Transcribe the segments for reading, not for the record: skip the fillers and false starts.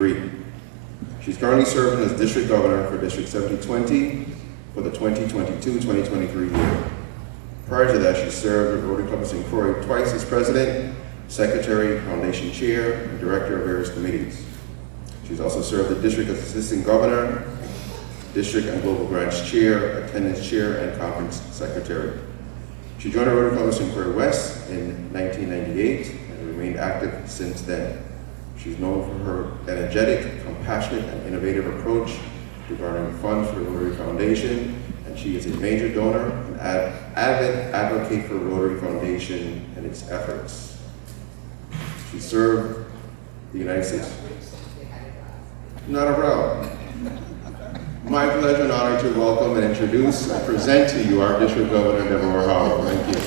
She's currently serving as District Governor for District 7020 for the 2022-2023 year. Prior to that, she served with Rotary Club of St. Croix twice as President, Secretary, Foundation Chair, and Director of various committees. She's also served the District as Assistant Governor, District and Global Grants Chair, Attendance Chair, and Conference Secretary. She joined the Rotary Club of St. Croix West in 1998 and remained active since then. She's known for her energetic, compassionate, and innovative approach to garnering funds for the Rotary Foundation, and she is a major donor and avid advocate for Rotary Foundation and its efforts. She served the United States. Not a problem. My pleasure and honor to welcome and introduce and present to you our District Governor, Deborah Howard. Thank you.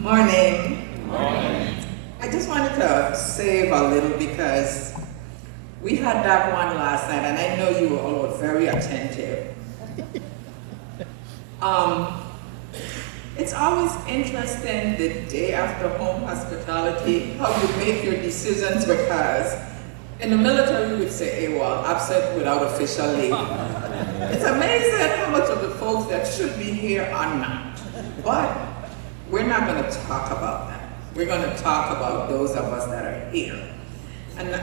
Morning. Morning. I just wanted to save a little because we had that one last night and I know you all were very attentive. It's always interesting the day after home hospitality, how you make your decisions, because in the military we would say AWOL, absent without official leave. It's amazing how much of the folks that should be here are not. But we're not going to talk about that. We're going to talk about those of us that are here. And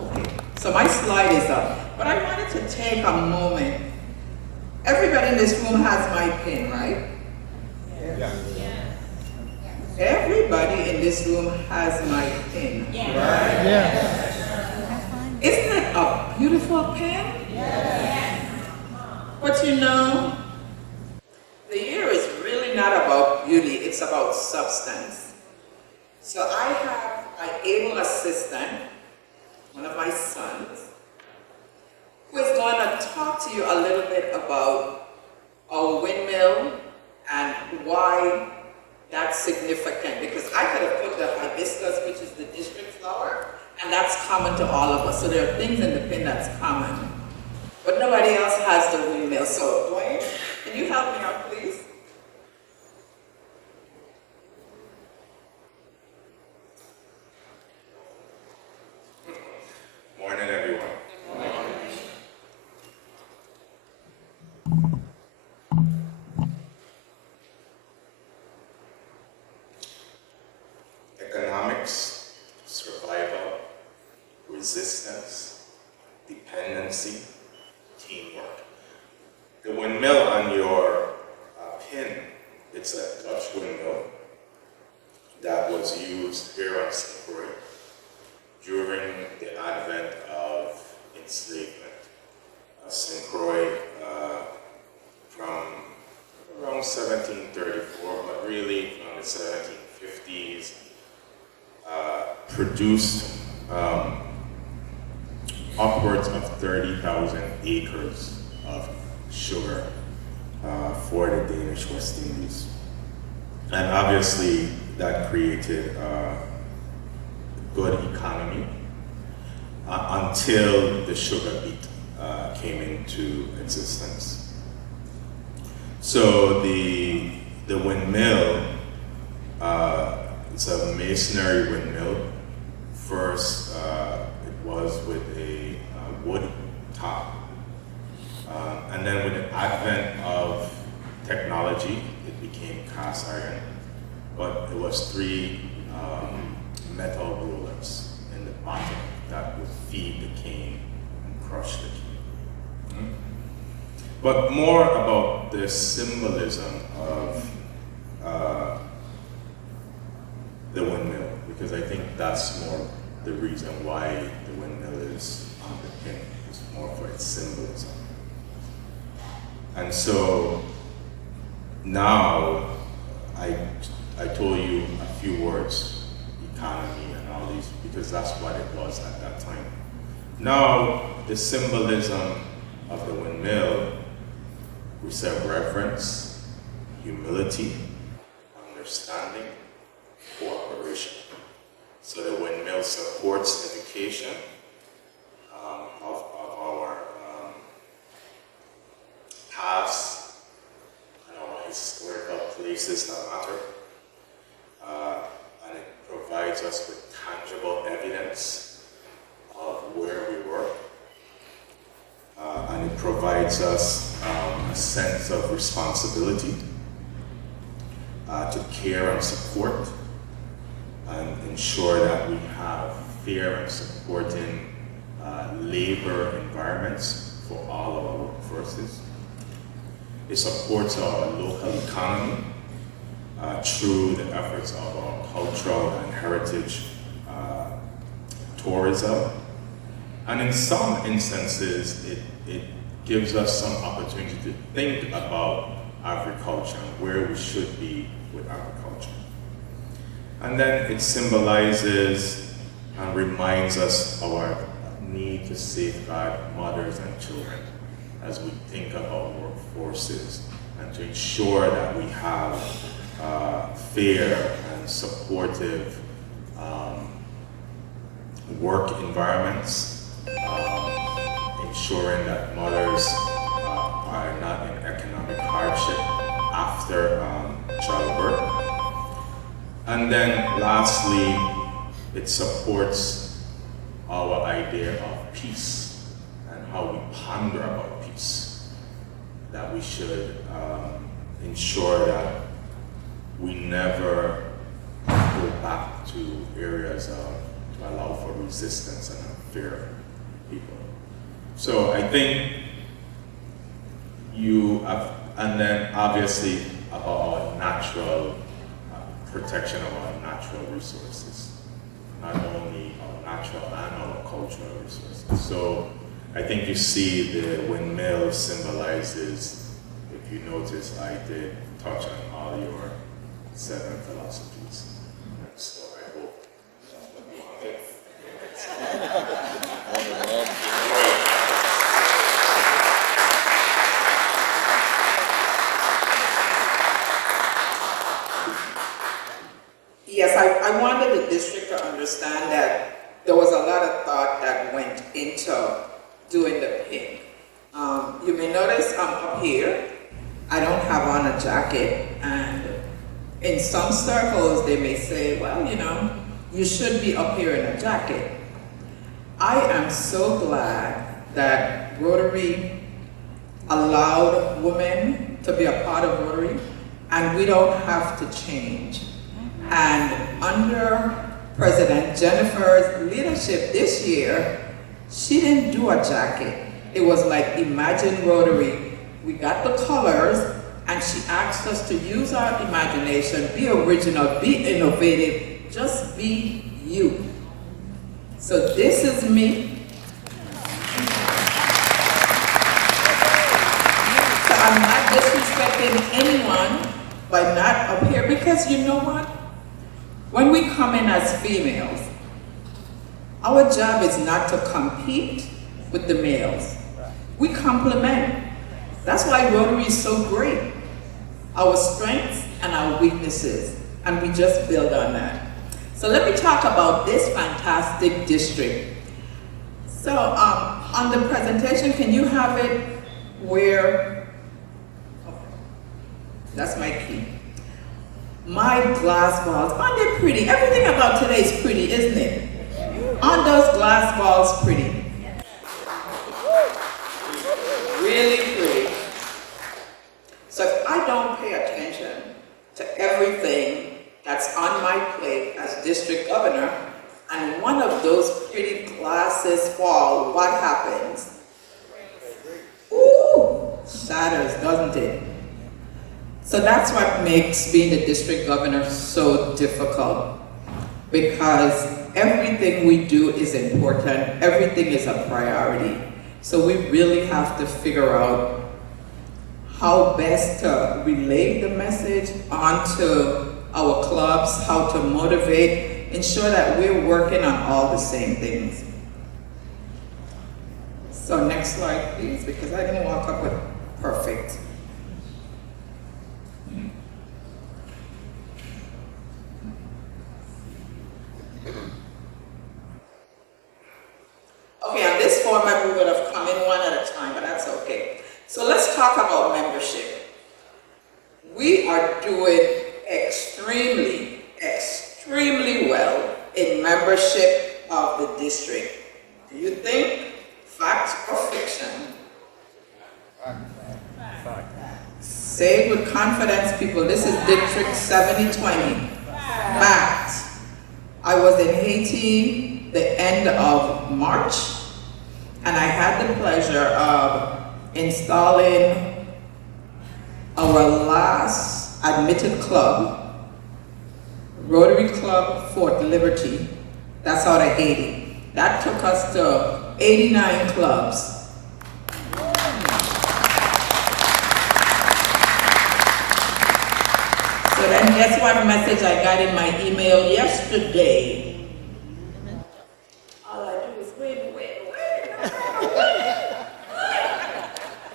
okay, so my slide is up, but I wanted to take a moment. Everybody in this room has my pin, right? Yeah. Everybody in this room has my pin, right? Yeah. Isn't it a beautiful pin? Yeah. But you know, the year is really not about beauty, it's about substance. So I have an able assistant, one of my sons, who is going to talk to you a little bit about our windmill and why that's significant. Because I could have put the hibiscus, which is the district flower, and that's common to all of us. So there are things in the pin that's common. But nobody else has the windmill. So Dwayne, can you help me out, please? Morning, everyone. Economics, survival, resistance, dependency, teamwork. The windmill on your pin, it's a Dutch windmill that was used here on St. Croix during the advent of enslavement. St. Croix from around 1734, but really from the 1750s, produced upwards of 30,000 acres of sugar for the Danish West Indies. And obviously that created a good economy until the sugar beet came into existence. So the windmill, it's a masonry windmill. First, it was with a wood top. And then with the advent of technology, it became cast iron. But it was three metal rollers in the bottom that would feed the cane and crush the cane. But more about the symbolism of the windmill, because I think that's more the reason why the windmill is on the pin. It's more for its symbolism. And so now I told you a few words, economy and all these, because that's what it was at that time. Now, the symbolism of the windmill, we say reverence, humility, understanding, cooperation. So the windmill supports education of our past, historical places places that matter. And it provides us with tangible evidence of where we work. And it provides us a sense of responsibility to care and support and ensure that we have fair and supporting labor environments for all of our workforces. It supports our local economy through the efforts of our cultural and heritage tourism. And in some instances, it gives us some opportunity to think about agriculture and where we should be with agriculture. And then it symbolizes and reminds us of our need to safeguard mothers and children as we think about workforces and to ensure that we have fair and supportive work environments, ensuring that mothers are not in economic hardship after childbirth. And then lastly, it supports our idea of peace and how we ponder about peace, that we should ensure that we never go back to areas to allow for resistance and unfair people. So I think you have, and then obviously about our natural protection of our natural resources, not only our natural and our cultural resources. So I think you see the windmill symbolizes, if you notice, I did touch on all your 7 philosophies. And so I hope Yes, I wanted the district to understand that there was a lot of thought that went into doing the pin. You may notice I'm up here. I don't have on a jacket, and in some circles they may say, well, you know, you should be up here in a jacket. I am so glad that Rotary allowed women to be a part of Rotary, and we don't have to change. And under President Jennifer's leadership this year, she didn't do a jacket. It was like Imagine Rotary. We got the colors, and she asked us to use our imagination, be original, be innovative, just be you. So this is me. So I'm not disrespecting anyone by not up here, because you know what? When we come in as females, our job is not to compete with the males. We complement. That's why Rotary is so great. Our strengths and our weaknesses, and we just build on that. So let me talk about this fantastic district. So on the presentation, can you have it where, okay, that's my key. My glass balls, aren't they pretty? Everything about today is pretty, isn't it? Aren't those glass balls pretty? Really pretty. So if I don't pay attention to everything that's on my plate as district governor, and one of those pretty glasses fall, what happens? Ooh, shatters, doesn't it? So that's what makes being the district governor so difficult, because everything we do is important, everything is a priority. So we really have to figure out how best to relay the message onto our clubs, how to motivate, ensure that we're working on all the same things. So next slide, please, because I didn't walk up with perfect. Okay, on this format we would have come in one at a time, but that's okay. So let's talk about membership. We are doing confidence, people. This is District 7020. Fact. I was in Haiti the end of March, and I had the pleasure of installing our last admitted club, Rotary Club Fort Liberty. That's out of Haiti. That took us to 89 clubs. So then guess what message I got in my email yesterday? All I do is wait.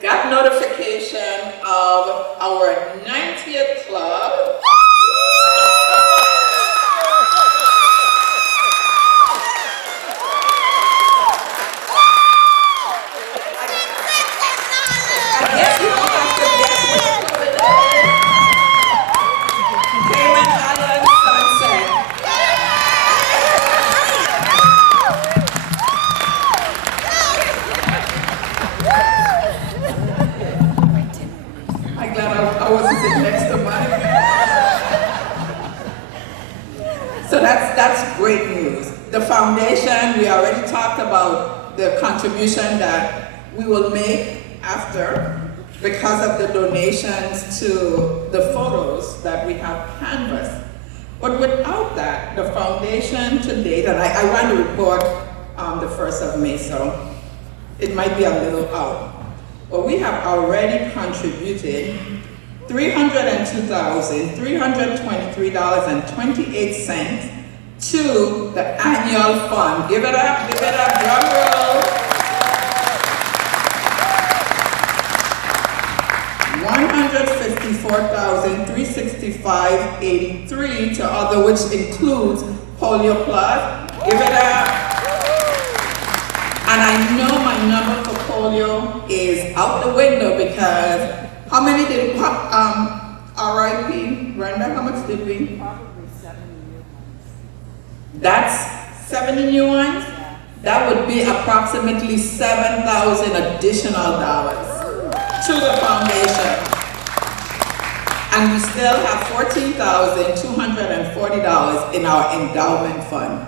Got notification of our 90th club. I guess you don't have to guess which club it is. Cayman Islands Sunset. I'm glad I wasn't sitting next to Monica. So that's great news. The foundation, we already talked about the contribution that we will make after because of the donations to the photos that we have canvassed. But without that, the foundation to date, and I ran the report the 1st of May, so it might be a little out. But we have already contributed $302,323.28 to the annual fund. Give it up, drum roll. $154,365.83 to other, which includes Polio Plus. Give it up. And I know my number for polio is out the window because how many did RIP? Brenda, how much did we? Probably 7 new ones. That's 70 new ones? That would be approximately $7,000 additional dollars to the foundation. And we still have $14,240 in our endowment fund.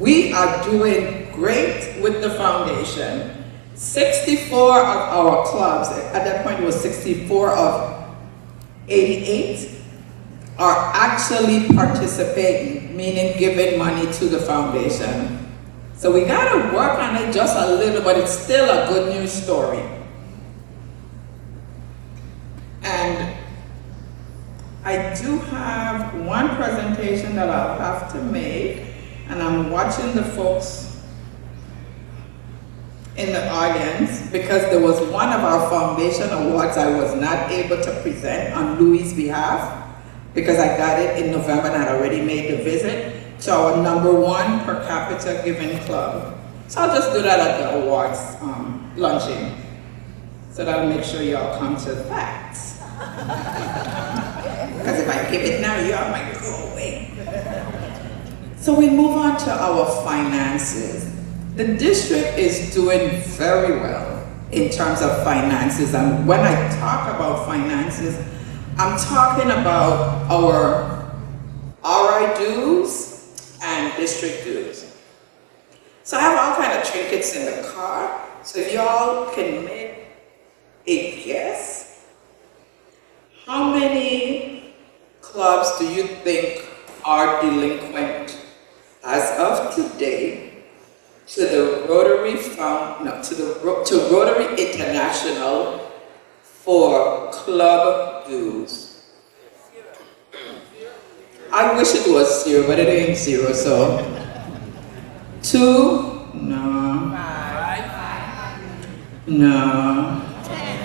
We are doing great with the foundation. 64 of our clubs, at that point it was 64 of 88, are actually participating, meaning giving money to the foundation. So we gotta work on it just a little, but it's still a good news story. And I do have one presentation that I'll have to make, and I'm watching the folks in the audience because there was one of our foundation awards I was not able to present on Louis' behalf because I got it in November and I'd already made the visit to our #1 per capita giving club. So I'll just do that at the awards luncheon. So that'll make sure y'all come to that. Because if I give it now, y'all might go away. So we move on to our finances. The district is doing very well in terms of finances. And when I talk about finances, I'm talking about our RI dues and district dues. So I have all kinds of trinkets in the car. So if y'all can make a guess, how many clubs do you think are delinquent as of today to the Rotary to Rotary International for club dues? I wish it was 0, but it ain't 0. So 2, no, 5, no. 10.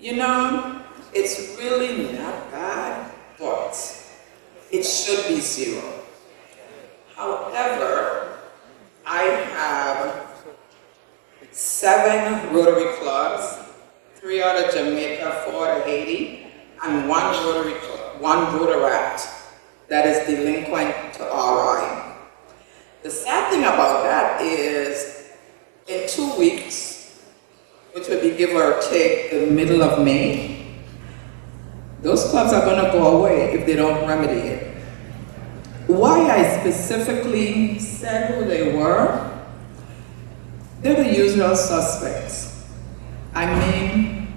You know, it's really not bad, but it should be 0. However, I have 7 Rotary clubs, 3 out of Jamaica, 4 out of Haiti, and 1 Rotary club, 1 Rotaract that is delinquent to RI. The sad thing about that is in 2 weeks, which would be give or take the middle of May, those clubs are gonna go away if they don't remedy it. Why I specifically said who they were, they're the usual suspects. I mean,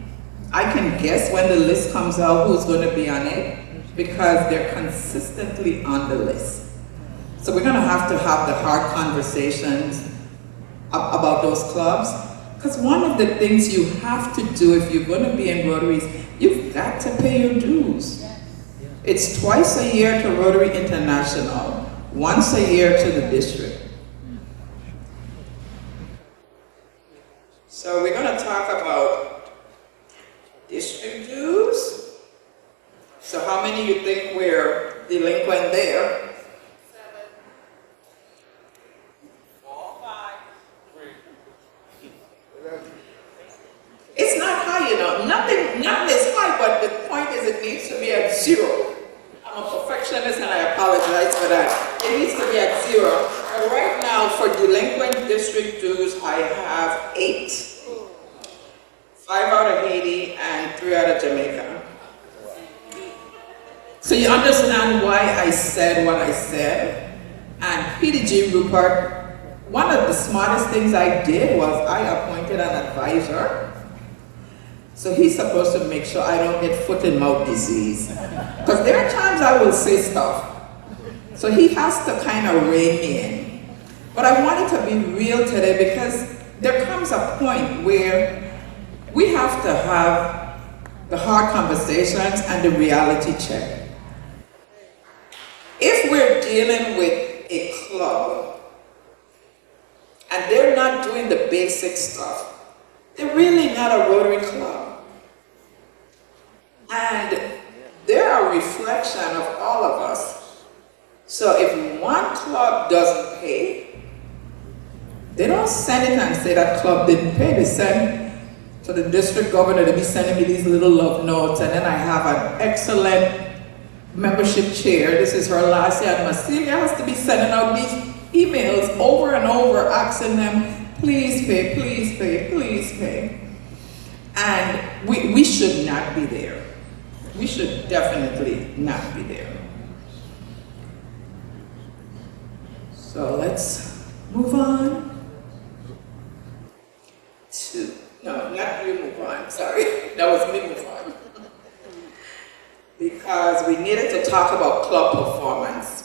I can guess when the list comes out who's gonna be on it because they're consistently on the list. So we're gonna have to have the hard conversations about those clubs. Because one of the things you have to do if you're gonna be in Rotaries, you've got to pay your dues. It's twice a year to Rotary International, once a year to the district. So we're gonna talk about district dues. So how many you think we're delinquent there? 7, 4, 5, 3. It's not high, you know. Nothing is high, but the point is it needs to be at 0. I'm a perfectionist and I apologize for that. It needs to be at 0. And right now, for delinquent district dues, I have 8. 5 out of Haiti and 3 out of Jamaica. So you understand why I said what I said. And PDG Rupert, one of the smartest things I did was I appointed an advisor. So he's supposed to make sure I don't get foot and mouth disease. Because there are times I will say stuff. So he has to kind of rein me in. But I wanted to be real today because there comes a point where we have to have the hard conversations and the reality check. If we're dealing with a club and they're not doing the basic stuff, they're really not a Rotary club. And they're a reflection of all of us. So if one club doesn't pay, they don't send it and say that club didn't pay. They send to the district governor to be sending me these little love notes, and then I have an excellent membership chair. This is her last year, and Marcelia has to be sending out these emails over and over asking them, please pay, please pay, please pay. And we should not be there. We should definitely not be there. So let's move on to, no, not you move on, sorry. That was me move on. Because we needed to talk about club performance.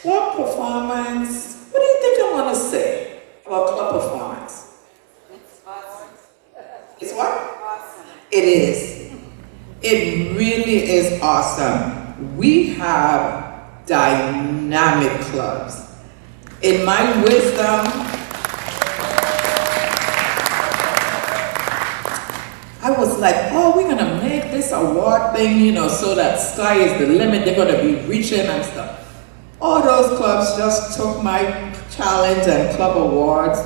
Club performance, what do you think I want to say about club performance? It's awesome. It's what? Awesome. It is. It really is awesome. We have dynamic clubs. In my wisdom, I was like, oh, we're gonna make this award thing, you know, so that sky is the limit, they're gonna be reaching and stuff. All those clubs just took my challenge and club awards,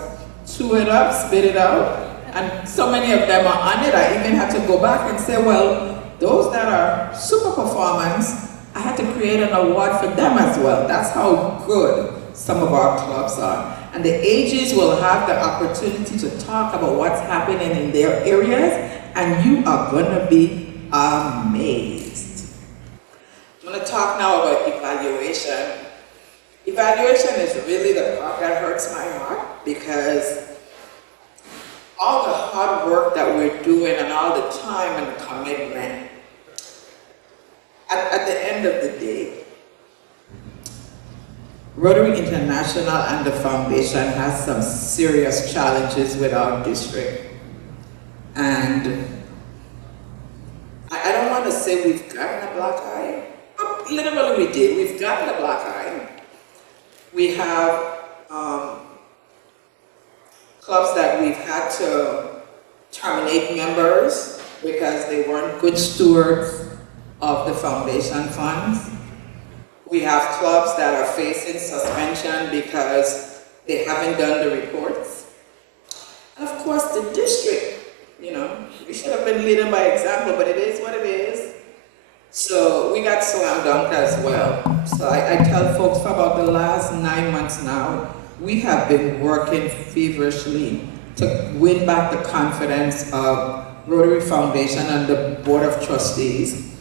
chew it up, spit it out, and so many of them are on it. I even had to go back and say, well, those that are super performance, I had to create an award for them as well. That's how good some of our clubs are. And the AGs will have the opportunity to talk about what's happening in their areas, and you are gonna be amazed. I'm gonna talk now about evaluation. Evaluation is really the part that hurts my heart because all the hard work that we're doing and all the time and commitment, at the end of the day, Rotary International and the Foundation has some serious challenges with our district. And I don't want to say we've gotten a black eye, but literally we did. We've gotten a black eye. We have clubs that we've had to terminate members because they weren't good stewards of the foundation funds. We have clubs that are facing suspension because they haven't done the reports. And of course, the district, you know, we should have been leading by example, but it is what it is. So we got slam dunked as well. So I tell folks for about the last 9 months now, we have been working feverishly to win back the confidence of Rotary Foundation and the Board of Trustees.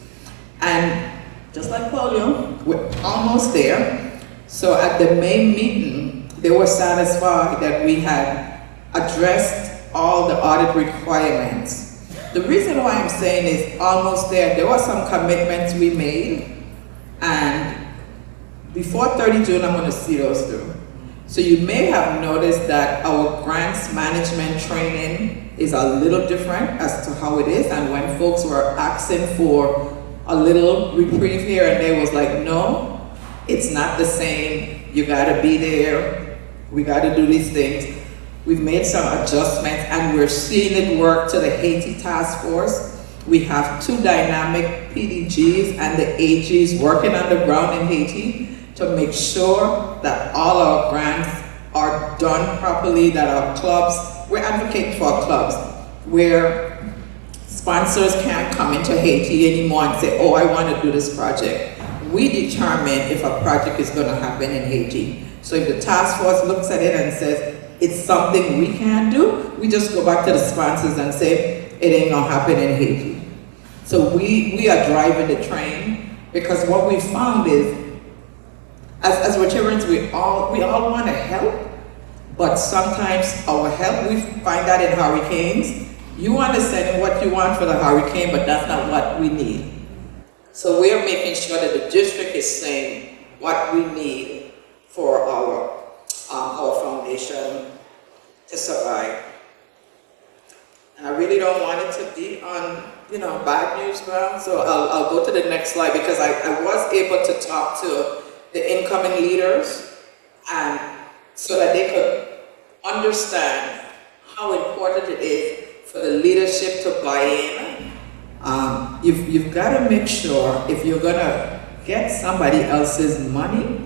And just like polio, we're almost there. So at the May meeting, they were satisfied that we had addressed all the audit requirements. The reason why I'm saying is almost there were some commitments we made, and before 30 June, I'm gonna see those through. So you may have noticed that our grants management training is a little different as to how it is, and when folks were asking for a little reprieve here and there, was like, no, it's not the same, you gotta be there, we gotta do these things. We've made some adjustments and we're seeing it work to the Haiti task force. We have 2 dynamic PDGs and the AGs working on the ground in Haiti to make sure that all our grants are done properly, that our clubs, we're advocating for our clubs, where sponsors can't come into Haiti anymore and say, oh, I want to do this project. We determine if a project is going to happen in Haiti. So if the task force looks at it and says, it's something we can't do, we just go back to the sponsors and say, it ain't gonna happen in Haiti. So we are driving the train, because what we found is, as Rotarians, we all want to help, but sometimes our help, we find that in hurricanes. You want to send what you want for the hurricane, but that's not what we need. So we're making sure that the district is saying what we need for our foundation to survive. And I really don't want it to be on, bad news ground. So I'll go to the next slide, because I was able to talk to the incoming leaders, and so that they could understand how important it is for the leadership to buy in. You've got to make sure, if you're gonna get somebody else's money,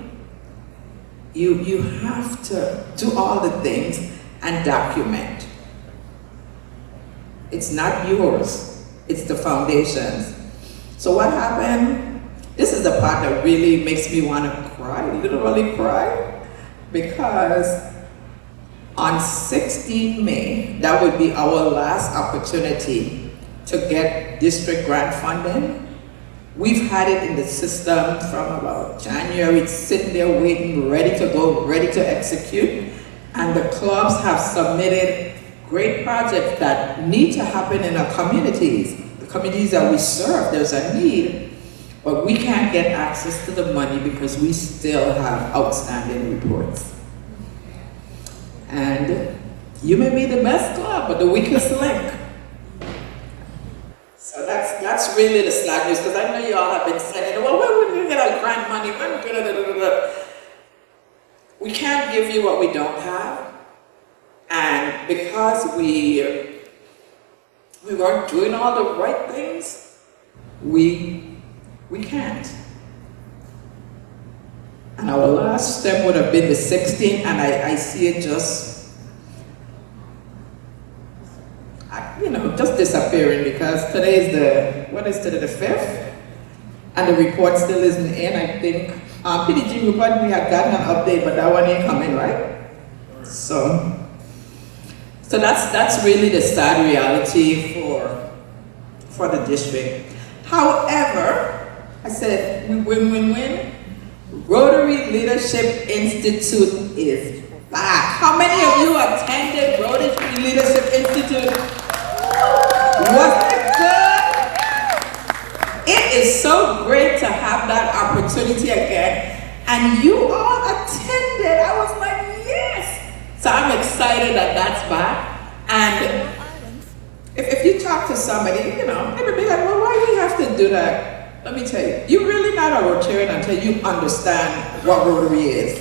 you have to do all the things and document. It's not yours, it's the foundation's. So what happened? This is the part that really makes me want to cry, literally cry, because on 16 May, that would be our last opportunity to get district grant funding. We've had it in the system from about January, it's sitting there waiting, ready to go, ready to execute. And the clubs have submitted great projects that need to happen in our communities. The communities that we serve, there's a need, but we can't get access to the money because we still have outstanding reports. And you may be the best club, but the weakest link. So that's really the sad news, because I know you all have been saying, well, when are we going to get our grant money? When are we going to... We can't give you what we don't have. And because we weren't doing all the right things, we can't. And our last step would have been the 16th, and I see it just disappearing, because today is today, the 5th? And the report still isn't in. I think PDG report, we had gotten an update, but that one ain't coming, right? So that's really the sad reality for the district. However, I said we win. Rotary Leadership Institute is back. How many of you attended Rotary Leadership Institute? Wasn't it good? It is so great to have that opportunity again. And you all attended. I was like, yes. So I'm excited that that's back. And if you talk to somebody, they would be like, well, why do we have to do that? Let me tell you, you're really not a Rotarian until you understand what Rotary is.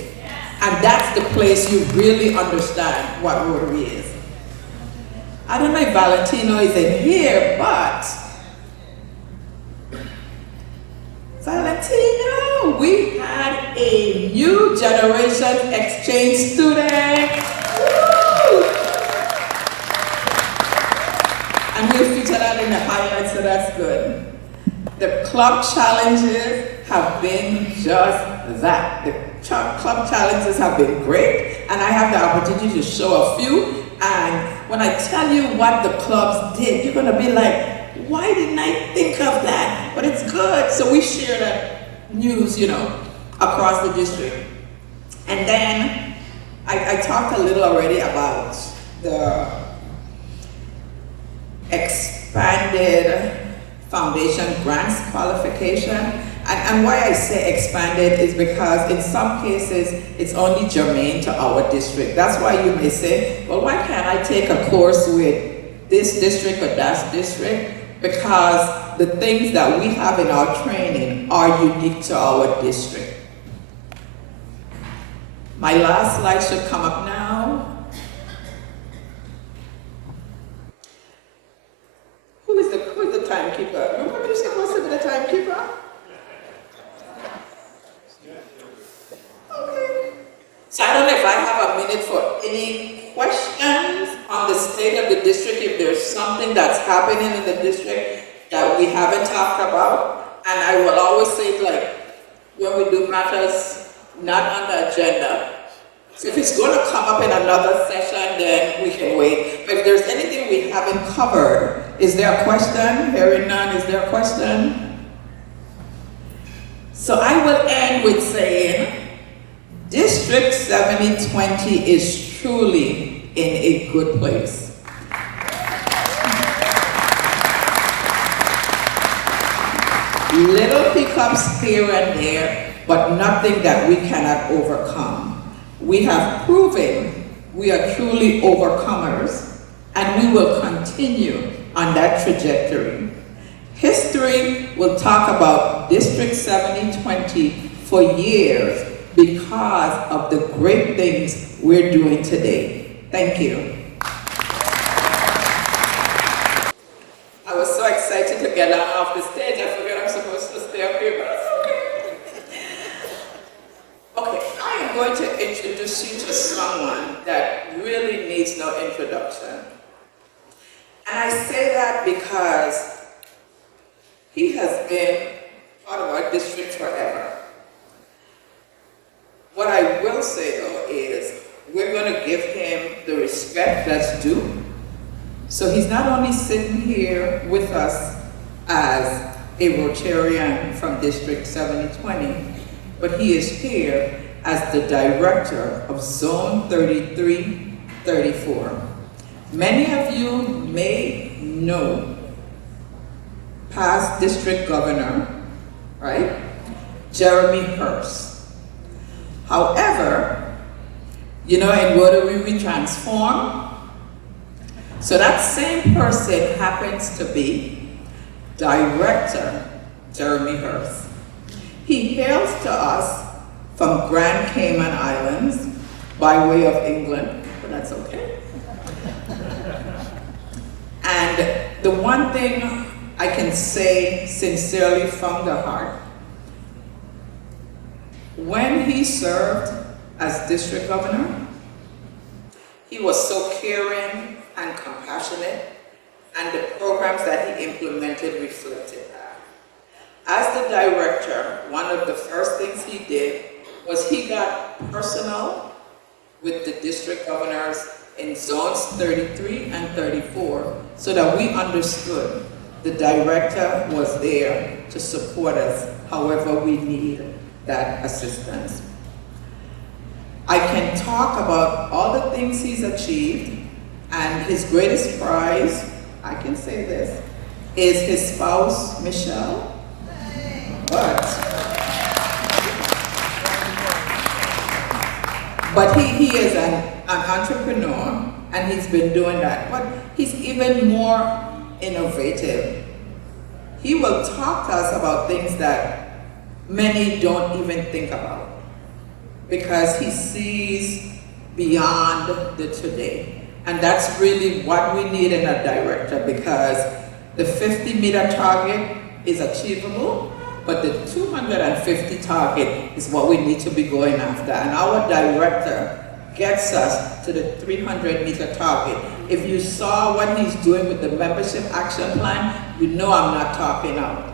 And that's the place you really understand what Rotary is. I don't know if Valentino is in here, but Valentino, we had a new generation exchange student. Woo! And we featured that in the highlights, so that's good. The club challenges have been just that. The club challenges have been great, and I have the opportunity to show a few, And when I tell you what the clubs did, you're gonna be like, why didn't I think of that? But it's good. So we share that news, across the district. And then I talked a little already about the expanded foundation grants qualification. And why I say expanded is because in some cases, it's only germane to our district. That's why you may say, well, why can't I take a course with this district or that district? Because the things that we have in our training are unique to our district. My last slide should come up now. Who is the timekeeper? Remember you're supposed to be the timekeeper? Okay. So I don't know if I have a minute for any questions on the state of the district, if there's something that's happening in the district that we haven't talked about. And I will always say, like, when we do matters not on the agenda, so if it's going to come up in another session, then we can wait. But if there's anything we haven't covered, is there a question? Hearing none, is there a question? So I will end with saying, District 7020 is truly in a good place. Little hiccups here and there, but nothing that we cannot overcome. We have proven we are truly overcomers, and we will continue on that trajectory. History will talk about District 7020 for years because of the great things we're doing today. Thank you. I was so excited to get off the stage, I forgot I'm supposed to stay up here, but it's okay. Okay, I am going to introduce you to someone that really needs no introduction. And I say that because he has been part of our district forever. What I will say though is, we're going to give him the respect that's due. So he's not only sitting here with us as a Rotarian from District 7020, but he is here as the director of Zone 3334. Many of you may know past district governor, right? Jeremy Hurst. However, in Rotary we transform. So that same person happens to be Director Jeremy Hurst. He hails to us from Grand Cayman Islands by way of England, but that's okay. And the one thing I can say sincerely from the heart, when he served as district governor, he was so caring and compassionate, and the programs that he implemented reflected that. As the director, one of the first things he did was he got personal with the district governors in zones 33 and 34 so that we understood the director was there to support us however we need that assistance. I can talk about all the things he's achieved, and his greatest prize, I can say this, is his spouse, Michelle. But he is an entrepreneur, and he's been doing that. But he's even more innovative. He will talk to us about things that many don't even think about, because he sees beyond the today. And that's really what we need in a director, because the 50-meter target is achievable, but the 250 target is what we need to be going after. And our director gets us to the 300-meter target. If you saw what he's doing with the membership action plan, you know I'm not talking out.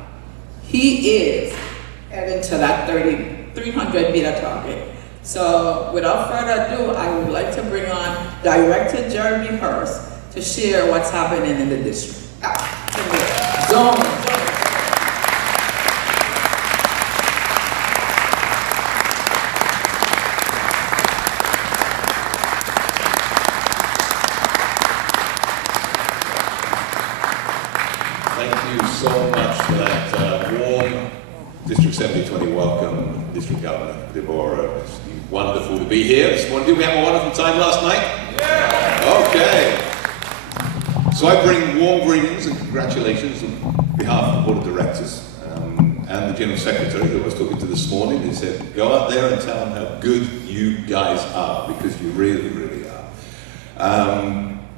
He is heading to that 300-meter target. So without further ado, I would like to bring on Director Jeremy Hurst to share what's happening in the district. Zone. Thank you so much for that warm District 7020 welcome, District Governor Deborah. It's wonderful to be here this morning. Did we have a wonderful time last night? Yeah! Okay. So I bring warm greetings and congratulations on behalf of the Board of Directors and the General Secretary who I was talking to this morning. He said, go out there and tell them how good you guys are, because you really, really are.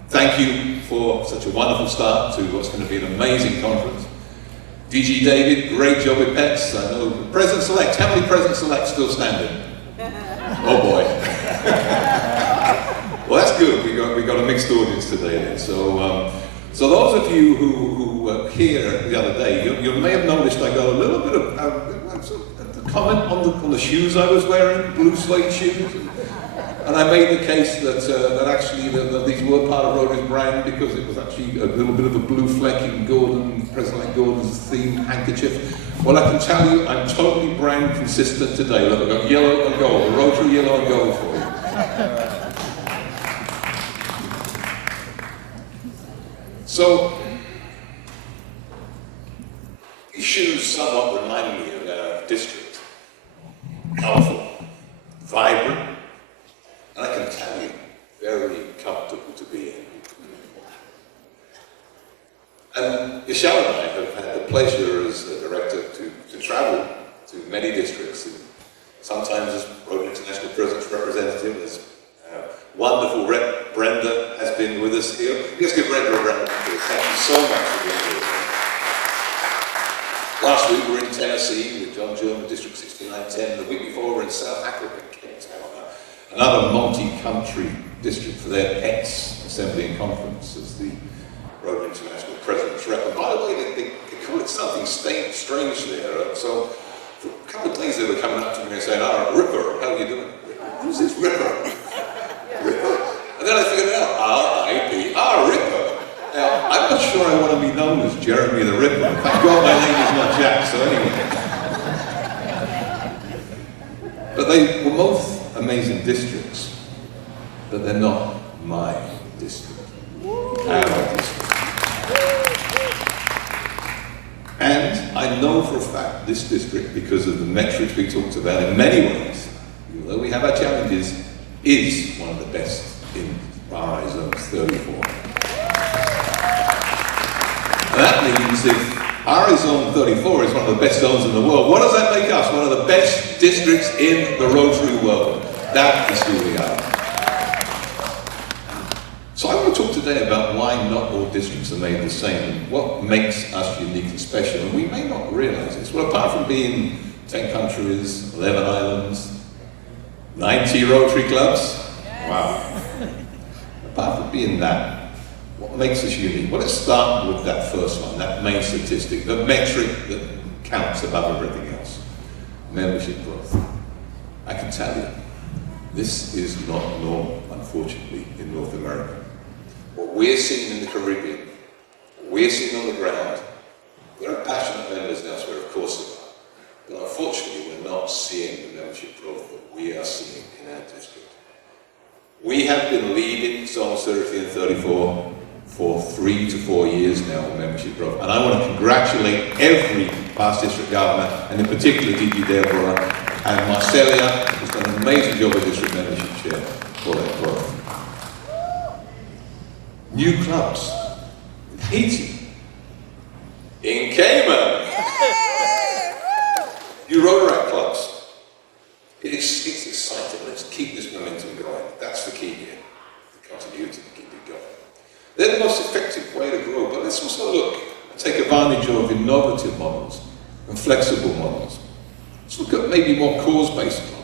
Thank you for such a wonderful start to what's going to be an amazing conference. DG David, great job with pets. I know President-elect. How many President-elects still standing? Oh boy. Well, that's good. We got a mixed audience today then. So those of you who were here the other day, you may have noticed I got a little bit of a comment on the shoes I was wearing, blue suede shoes. And I made the case that actually that these were part of Rotary's brand because it was actually a little bit of a blue fleck in President Gordon's theme handkerchief. Well, I can tell you, I'm totally brand consistent today. Look, I've got yellow and gold, Rotary yellow and gold for you. So, these shoes somewhat remind me of our district. Colourful, vibrant, and I can tell you, very comfortable to be in. And Michelle and I have had the pleasure as a director to travel to many districts, and sometimes as Rotary International President's representative, as wonderful Rep Brenda has been with us here. Let's give Brenda a round of applause. Thank you so much for being here. Last week we were in Tennessee with John Jones, District 6910. The week before we were in South Africa, Cape Town. Another multi-country district for their PETS Assembly and Conference as the Rotary International President's Rep. And by the way, they call it something strange there. So for a couple of days they were coming up to me and saying, Ripper, how are you doing? Who's this Ripper? Ripper. And then I figured it out, R-I-P-R, Ripper. Now, I'm not sure I want to be known as Jeremy the Ripper. Thank God my name is not Jack, so anyway. But they were both amazing districts, but they're not my district, our district. And I know for a fact this district, because of the metrics we talked about in many ways, although we have our challenges, is one of the best in RI Zone 34. And that means if RI Zone 34 is one of the best zones in the world, what does that make us? One of the best districts in the Rotary world. That is who we are. So I want to talk today about why not all districts are made the same and what makes us unique and special. And we may not realize this. Well, apart from being 10 countries, 11 islands, 90 Rotary clubs, wow. Apart from being that, what makes us unique? Well, let's start with that first one, that main statistic, the metric that counts above everything else. Membership growth. I can tell you, this is not normal, unfortunately, in North America. What we're seeing in the Caribbean, what we're seeing on the ground, there are passionate members elsewhere, of course there are. But unfortunately, we're not seeing the membership growth that we are seeing in our district. We have been leading zones 33 and 34 for 3 to 4 years now on membership growth. And I want to congratulate every past district governor, and in particular DG Deborah and Marcelia, who's done an amazing job with district membership share for that growth. New clubs in Haiti, in Cayman, new Rotary clubs. It's exciting. Let's keep this momentum going. That's the key here, the continuity to keep it going. They're the most effective way to grow, but let's also look and take advantage of innovative models and flexible models. Let's look at maybe more cause-based clubs.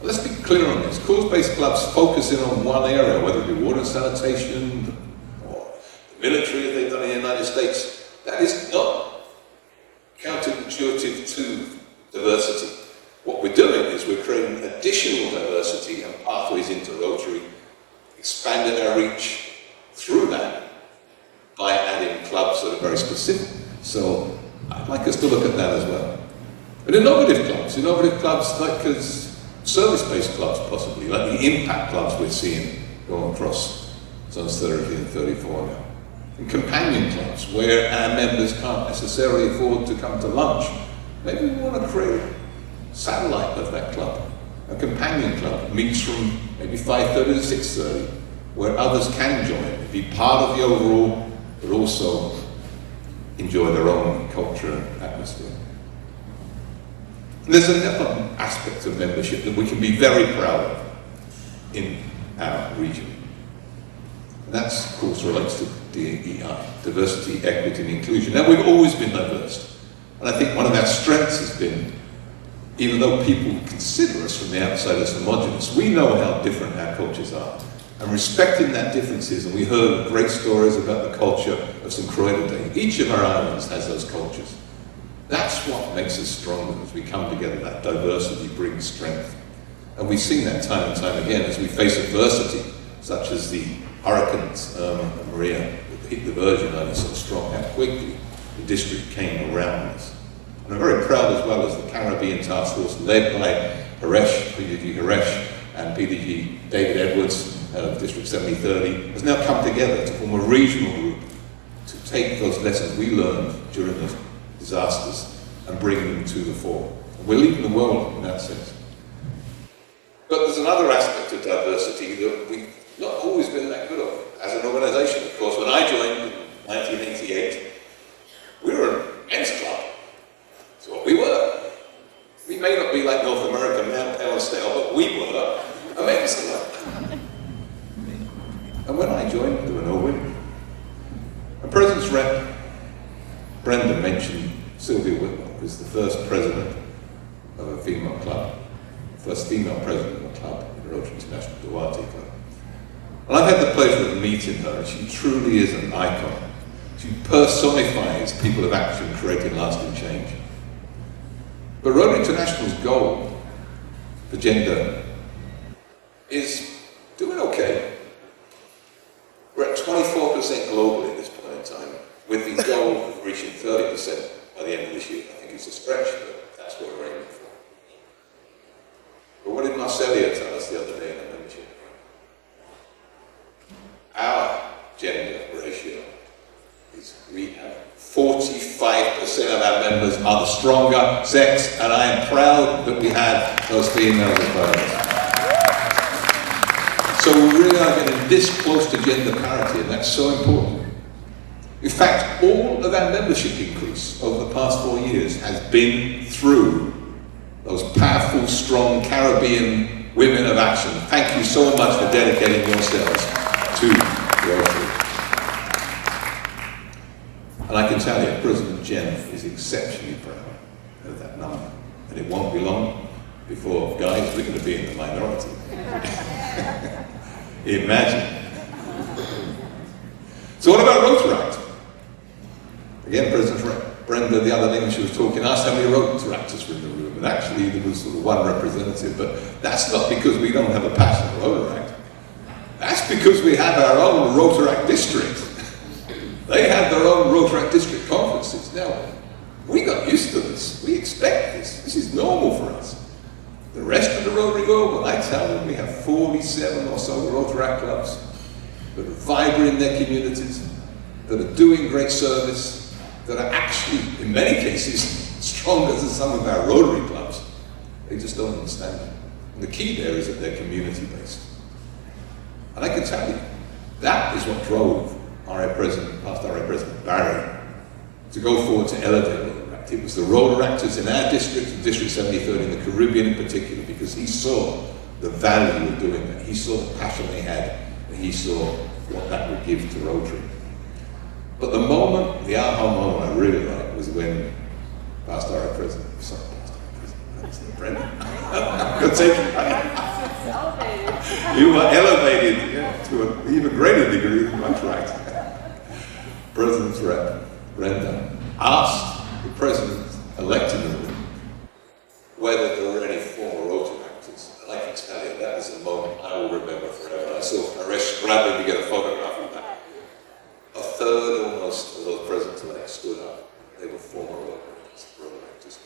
Let's be clear on this. Cause-based clubs focus in on one area, whether it be water and sanitation or the military, as they've done in the United States. That is not counterintuitive to diversity. What we're doing is we're creating additional specific. So I'd like us to look at that as well. And innovative clubs like as service-based clubs possibly, like the impact clubs we're seeing go across zones 30 and 34 now. And companion clubs where our members can't necessarily afford to come to lunch. Maybe we want to create a satellite of that club. A companion club meets from maybe 5:30 to 6:30, where others can join, be part of the overall, but also enjoy their own culture and atmosphere. And there's another aspect of membership that we can be very proud of in our region. And that, of course, relates to DEI, diversity, equity, and inclusion. Now, we've always been diverse. And I think one of our strengths has been, even though people consider us from the outside as homogenous, we know how different our cultures are. And respecting that differences, and we heard great stories about the culture of St. Croix today. Each of our islands has those cultures. That's what makes us stronger as we come together. That diversity brings strength. And we've seen that time and time again as we face adversity, such as the hurricanes, Maria, that hit the Virgin Islands so strong, how quickly the district came around us. And I'm very proud as well as the Caribbean Task Force led by Haresh, PDG Haresh, and PDG David Edwards of District 7030 has now come together to form a regional group to take those lessons we learned during the disasters and bring them to the fore. And we're leading the world in that sense. But there's another aspect of diversity that we've not always been that good at. As an organisation, of course, when I joined in 1988, we were an men's club. That's what we were. We may not be like North America, Mount Ellen style, but we were a men's club. And when I joined, there were no women. And President's Rep Brenda mentioned Sylvia Whitlock was the first president of a female club, first female president of a club in the Rotary International Duarte Club. And I've had the pleasure of meeting her, and she truly is an icon. She personifies people of action creating lasting change. But Rotary International's goal for gender is doing okay. We're at 24% globally at this point in time, with the goal of reaching 30% by the end of this year. I think it's a stretch, but that's what we're aiming for. But what did Marcelia tell us the other day in our membership? Our gender ratio is we have 45% of our members are the stronger sex, and I am proud that we have those females as well. So we really are getting this close to gender parity, and that's so important. In fact, all of our membership increase over the past 4 years has been through those powerful, strong Caribbean women of action. Thank you so much for dedicating yourselves to Rotary. And I can tell you, President Jen is exceptionally proud of that number. And it won't be long before, guys, we're going to be in the minority. Imagine. So what about Rotaract? Again, President Brenda, the other day when she was talking, asked how many Rotaractors were in the room. And actually, there was sort of one representative, but that's not because we don't have a passion for Rotaract. That's because we have our own Rotaract district. They have their own Rotaract district conferences. Now, we got used to this. We expect this. This is normal for us. The rest of the Rotary world, when I tell them we have 47 or so Rotaract clubs that are vibrant in their communities, that are doing great service, that are actually, in many cases, stronger than some of our Rotary clubs. They just don't understand it. And the key there is that they're community-based. And I can tell you, that is what drove past RA President Barry to go forward to elevate Rotaract. It was the Rotaractors in our district, in District 7030, in the Caribbean in particular, because he saw the value of doing that. He saw the passion they had, and he saw what that would give to Rotary. But the moment, the aha moment I really liked was when past RA President, sorry, past RA President, Brendan, good taking you were elevated to an even greater degree than Rotaract. President's Rep Brenda asked the President-elect in the room whether there were any former Rotaractors. And I can tell you, that is a moment I will remember forever. I saw Haresh scrabbling to get a photograph of that. A third almost of those Presidents-elects stood up. They were former Rotaractors.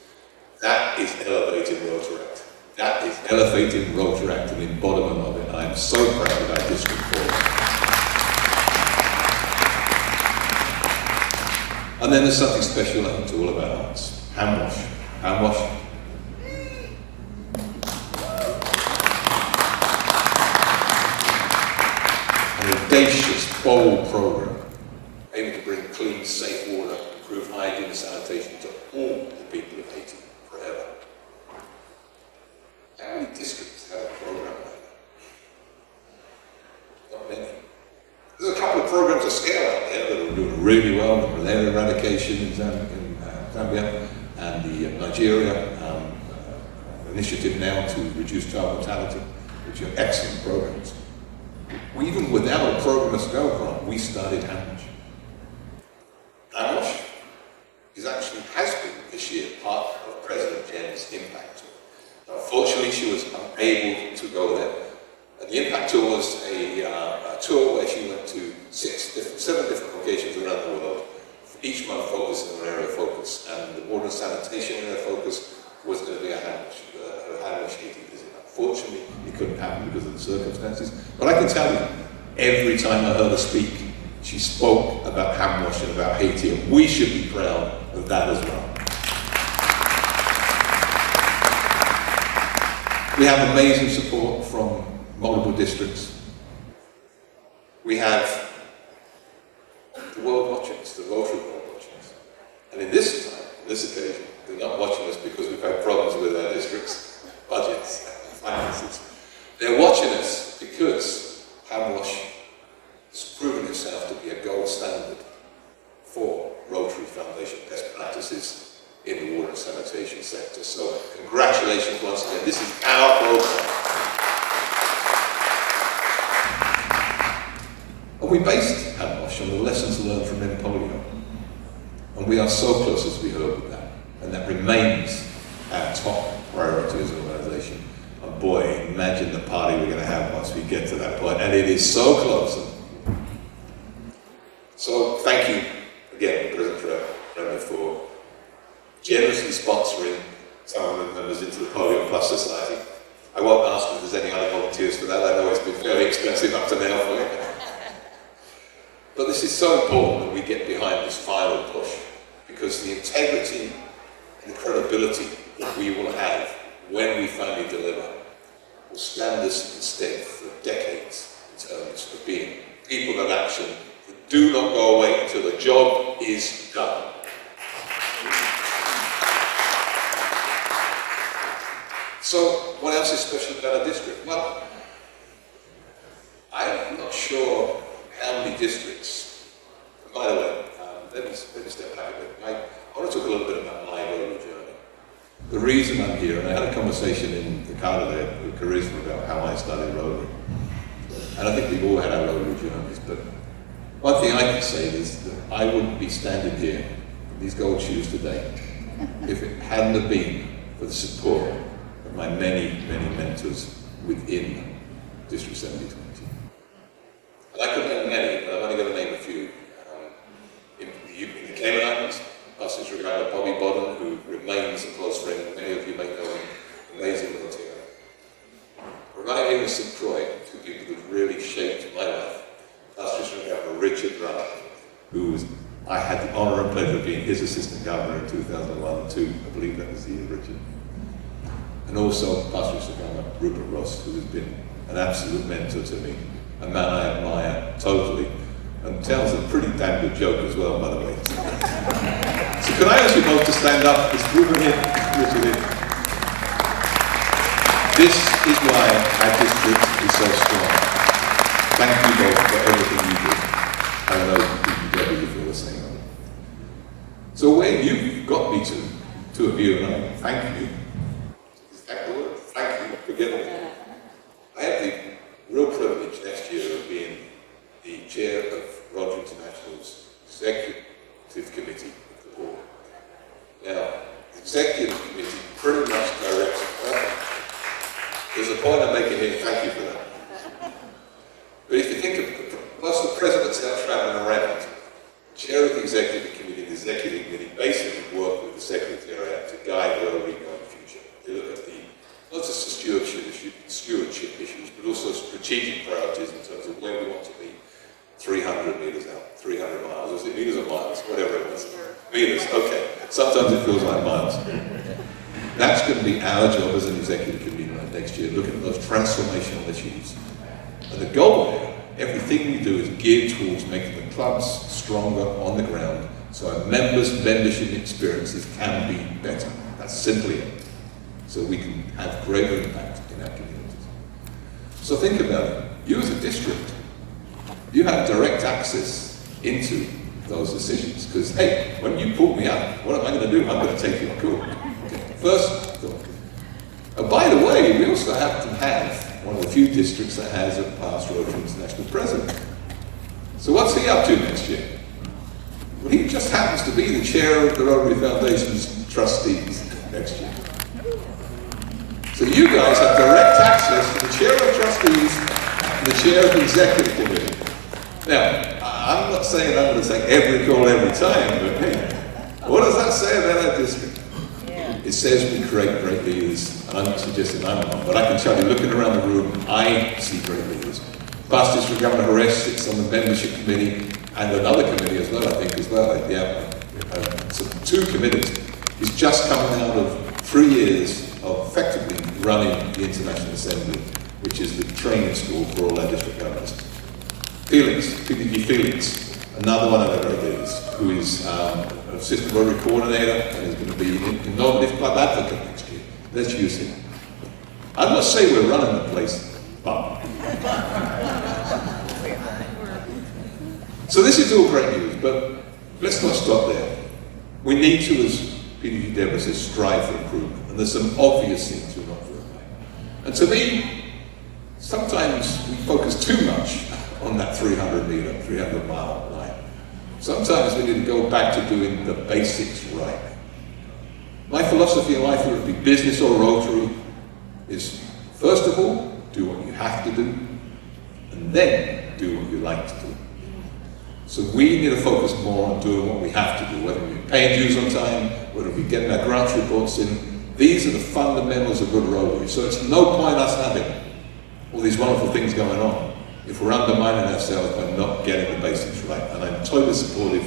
That is elevating Rotaract. That is elevating Rotaract, an embodiment of it. I am so proud of our district for it. And then there's something special, I think, to all of our hearts. Hand wash. Hand wash. An audacious, bold program aiming to bring clean, safe water, improve hygiene and sanitation to all the people of Haiti forever. How many districts have a program like that? Not many. There's a couple of programs of scale out there that are doing really well, the malaria eradication in Zambia and the Nigeria initiative now to reduce child mortality, which are excellent programs. Even without a program as go grant, we started Hand Wash. Hand Wash has been this year part of President Jen's impact tour. Unfortunately, she was unable to go there. And the impact tour was a tour where she went to 7 different locations around the world, each month focusing on an area of focus. And the water and sanitation area of focus was going to be a Hand Wash Haiti visit. Unfortunately, it couldn't happen because of the circumstances. But I can tell you, every time I heard her speak, she spoke about hand wash and about Haiti, and we should be proud of that as well. We have amazing support from multiple districts. We have the world watching us, the Rotary world watching us. And in this time, on this occasion, they're not watching us because we've had problems with our districts' budgets and finances. They're watching us because hand wash has proven itself to be a gold standard for Rotary Foundation best practices in the water and sanitation sector. So congratulations once again. This is our program. And we based Hand Wash on the lessons learned from polio. And we are so close, as we heard, with that. And that remains our top priority as an organisation. And boy, imagine the party we're going to have once we get to that point. And it is so close. So thank you again, President Remy, for generously sponsoring some of the members into the Polio Plus Society. I won't ask if there's any other volunteers for that. I know it's been fairly expensive up to now for you. But this is so important that we get behind this final push, because the integrity and the credibility that we will have when we finally deliver will stand us in stead for decades in terms of being people of action that do not go away until the job is done. So, what else is special about our district? Well, I'm not sure how many districts. And by the way, let me step back a bit. I want to talk a little bit about my Rotary journey. The reason I'm here, and I had a conversation in the car today with Charisma about how I started Rotary. And I think we've all had our Rotary journeys, but one thing I can say is that I wouldn't be standing here in these gold shoes today if it hadn't have been for the support of my many, many mentors within District 7020. And I could name many, but I'm only going to name a few. In the Cayman Islands, Pastor Regard Bobby Bodden, who remains a close friend, many of you may know him, amazing volunteer. Right here in St. Croix, two people who've really shaped my life. Pastor Regard Richard Rudd, who I had the honour and pleasure of being his assistant governor in 2001-2, I believe that was the year, Richard. And also Pastor Regard Rupert Ross, who has been an absolute mentor to me, a man I admire totally, and tells a pretty damn good joke as well, by the way. So can I ask you both to stand up? It's Rupert here, Richard here. This is why our district is so strong. Thank you both for everything you do. I know Debbie, you feel the same way. So where you've got me to, two of you, and I thank you. Is that the word? Thank you. Forget me. I have the real privilege next year of being the chair of Rotary International's Executive Committee of the board. Now, the Executive Committee pretty much directs. There's a point I'm making here, thank you for that. But if you think of whilst the president's out traveling around, chair of the Executive Committee, the Executive executive committee basically work with the secretariat to guide where we go in the future. They look at not just the stewardship issues, but also strategic priorities in terms of where we want to be 300 meters out, 300 miles, is it meters or miles, whatever it was. Meters, okay. Sometimes it feels like miles. That's going to be our job as an executive committee next year, looking at those transformational issues. And the goal there, everything we do is geared towards making the clubs stronger on the ground, so our members' membership experiences can be better. That's simply it. So we can have greater impact in our communities. So think about it. You as a district, you have direct access into those decisions. Because, hey, when you pull me up, what am I going to do? I'm going to take your call. Okay. First thought. By the way, we also happen to have one of the few districts that has a past Rotary International president. So what's he up to next year? Well, he just happens to be the chair of the Rotary Foundation's trustees next year. So you guys have direct access to the chair of trustees and the chair of the executive committee. Now, I'm not saying I'm going to take every call every time, but hey, what does that say about our district? It says we create great leaders, and I'm not suggesting I'm not, but I can tell you, looking around the room, I see great leaders. Past District Governor Horesh sits on the membership committee, and another committee as well, I think, as well. So 2 committees. He's just coming out of 3 years of effectively running the International Assembly, which is the training school for all our district governors. Felix, PDG Felix, another one of our great leaders, who is assistant Rotary coordinator and is going to be an innovative club advocate next year. Let's use him. I'm not saying we're running the place, but. So this is all great news, but let's not stop there. We need to, as PDG Deborah says, strive for improvement. And there's some obvious things we're not doing. And to me, sometimes we focus too much on that 300-meter, 300-mile line. Sometimes we need to go back to doing the basics right. My philosophy in life, whether it be business or Rotary, is first of all, do what you have to do, and then do what you like to do. So we need to focus more on doing what we have to do, whether we're paying dues on time, whether we're getting our grant reports in. These are the fundamentals of good Rotary. So it's no point us having all these wonderful things going on if we're undermining ourselves by not getting the basics right. And I'm totally supportive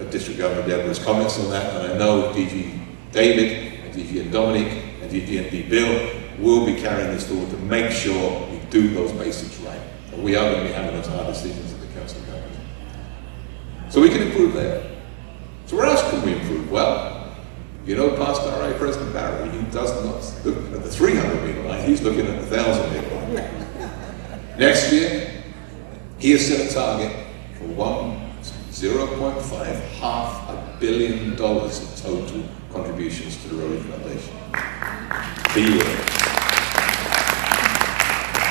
of District Governor Deborah's comments on that, and I know DG David, and DG and Dominic, and DG and D Bill will be carrying this forward to make sure we do those basics right. And we are going to be having those hard decisions at the Council of Governors. So we can improve there. So where else can we improve? Well, you know, past RA President Barry, he does not look at the 300-meter line, he's looking at the 1,000-meter line. Next year, he has set a target for $0.5 billion in total contributions to the Rotary Foundation.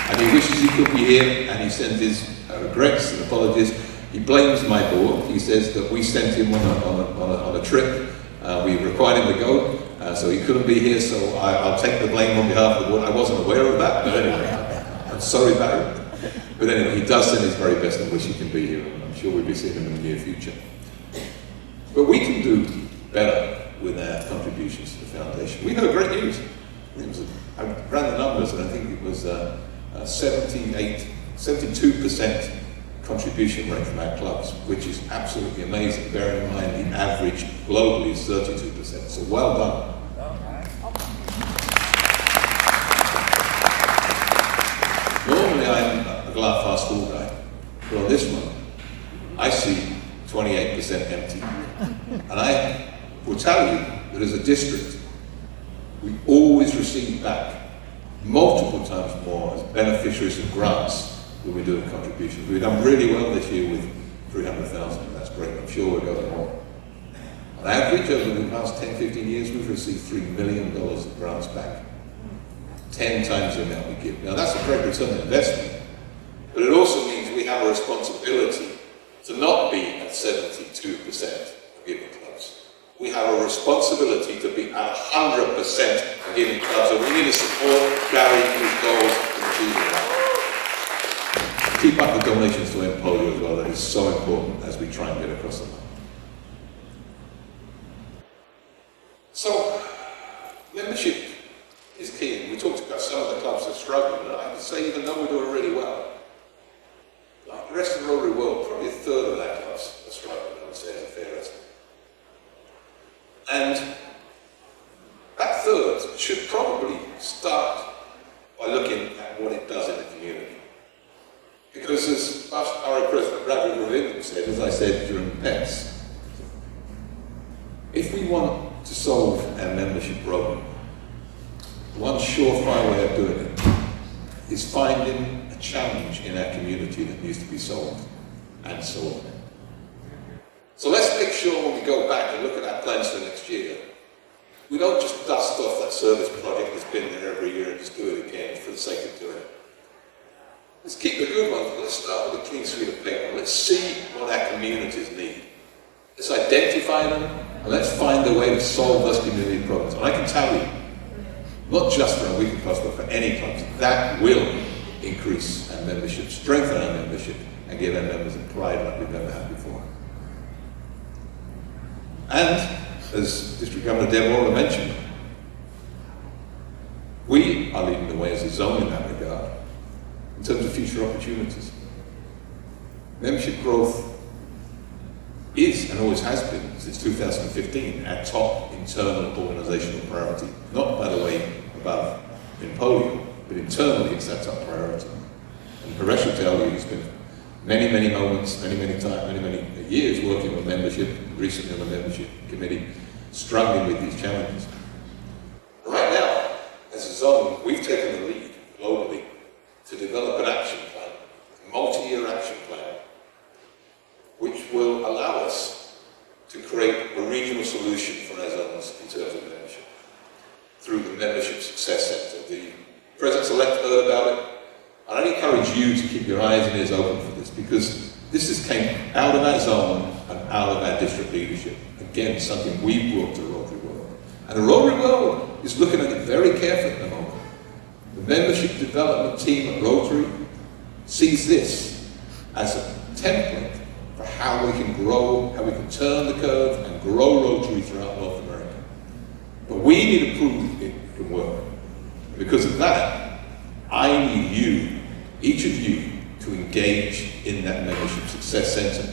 And he wishes he could be here, and he sends his regrets and apologies. He blames my board. He says that we sent him on a trip. We required him to go, so he couldn't be here, so I'll take the blame on behalf of the board. I wasn't aware of that, but anyway, I'm sorry, Barry. But anyway, he does send his very best and wish he can be here, and I'm sure we'll be seeing him in the near future. But we can do better with our contributions to the foundation. We heard great news. I ran the numbers, and I think it was 72% contribution rate from our clubs, which is absolutely amazing, bearing in mind the average globally is 32%. So well done. Normally I'm a glass half full guy, but on this one, I see 28% empty. And I will tell you that as a district, we always receive back multiple times more as beneficiaries of grants when we're doing contributions. We've done really well this year with 300,000, that's great. I'm sure we'll go more. On average, over the past 10, 15 years, we've received $3 million of grants back. 10 times the amount we give. Now that's a great return on investment, but it also means we have a responsibility to not be at 72% of giving clubs. We have a responsibility to be at 100% of giving clubs, and we need to support Gary in his goals in achieving that. Keep up the donations to Emporio as well, that is so important as we try and get across the line. So, membership is key. We talked about some of the clubs that are struggling, and I would say even though we're doing really well, like the rest of the Rotary world, probably a third of our clubs are struggling, I would say, as a fair estimate. And that third should probably start by looking at what it does in the community. Because as our President Rotary Revindham said, as I said during PETS, if we want to solve our membership problem, one surefire way of doing it is finding a challenge in our community that needs to be solved and solved. So let's make sure when we go back and look at our plans for next year, we don't just dust off that service project that's been there every year and just do it again for the sake of doing it. Let's keep the good ones, but let's start with a clean sweep of paper. Let's see what our communities need. Let's identify them, and let's find a way to solve those community problems. And I can tell you, not just for our weekly clubs, but for any clubs, that will increase our membership, strengthen our membership, and give our members a pride like we've never had before. And, as District Governor Deb Orler mentioned, we are leading the way as a zone in that regard, in terms of future opportunities. Membership growth is, and always has been, since 2015, our top internal organisational priority. Not, by the way, above in polio, but internally it's our top priority. And Paresh will tell you he's been many moments, many times, many years working with membership, recently on the membership committee, struggling with these challenges. Right now, as a zone, we've taken the lead globally to develop an action plan, a multi-year action plan, which will allow us to create a regional solution for our zones in terms of membership through the Membership Success Centre. The President-elect heard about it, and I encourage you to keep your eyes and ears open for this, because this came out of our zone and out of our district leadership. Again, something we brought to Rotary World. And the Rotary World is looking at it very carefully at the moment. The membership development team at Rotary sees this as a template for how we can grow, how we can turn the curve and grow Rotary throughout North America. But we need to prove it can work. Because of that, I need you, each of you, to engage in that Membership Success Centre.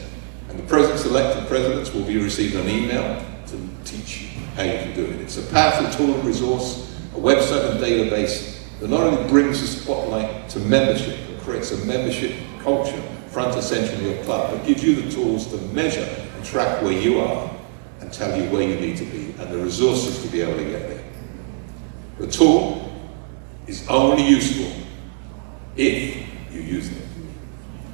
And the Presidents-elect and Presidents will be receiving an email to teach you how you can do it. It's a powerful tool and resource, a website and database that not only brings the spotlight to membership, but creates a membership culture front and center in your club, but gives you the tools to measure and track where you are and tell you where you need to be and the resources to be able to get there. The tool is only useful if you use it.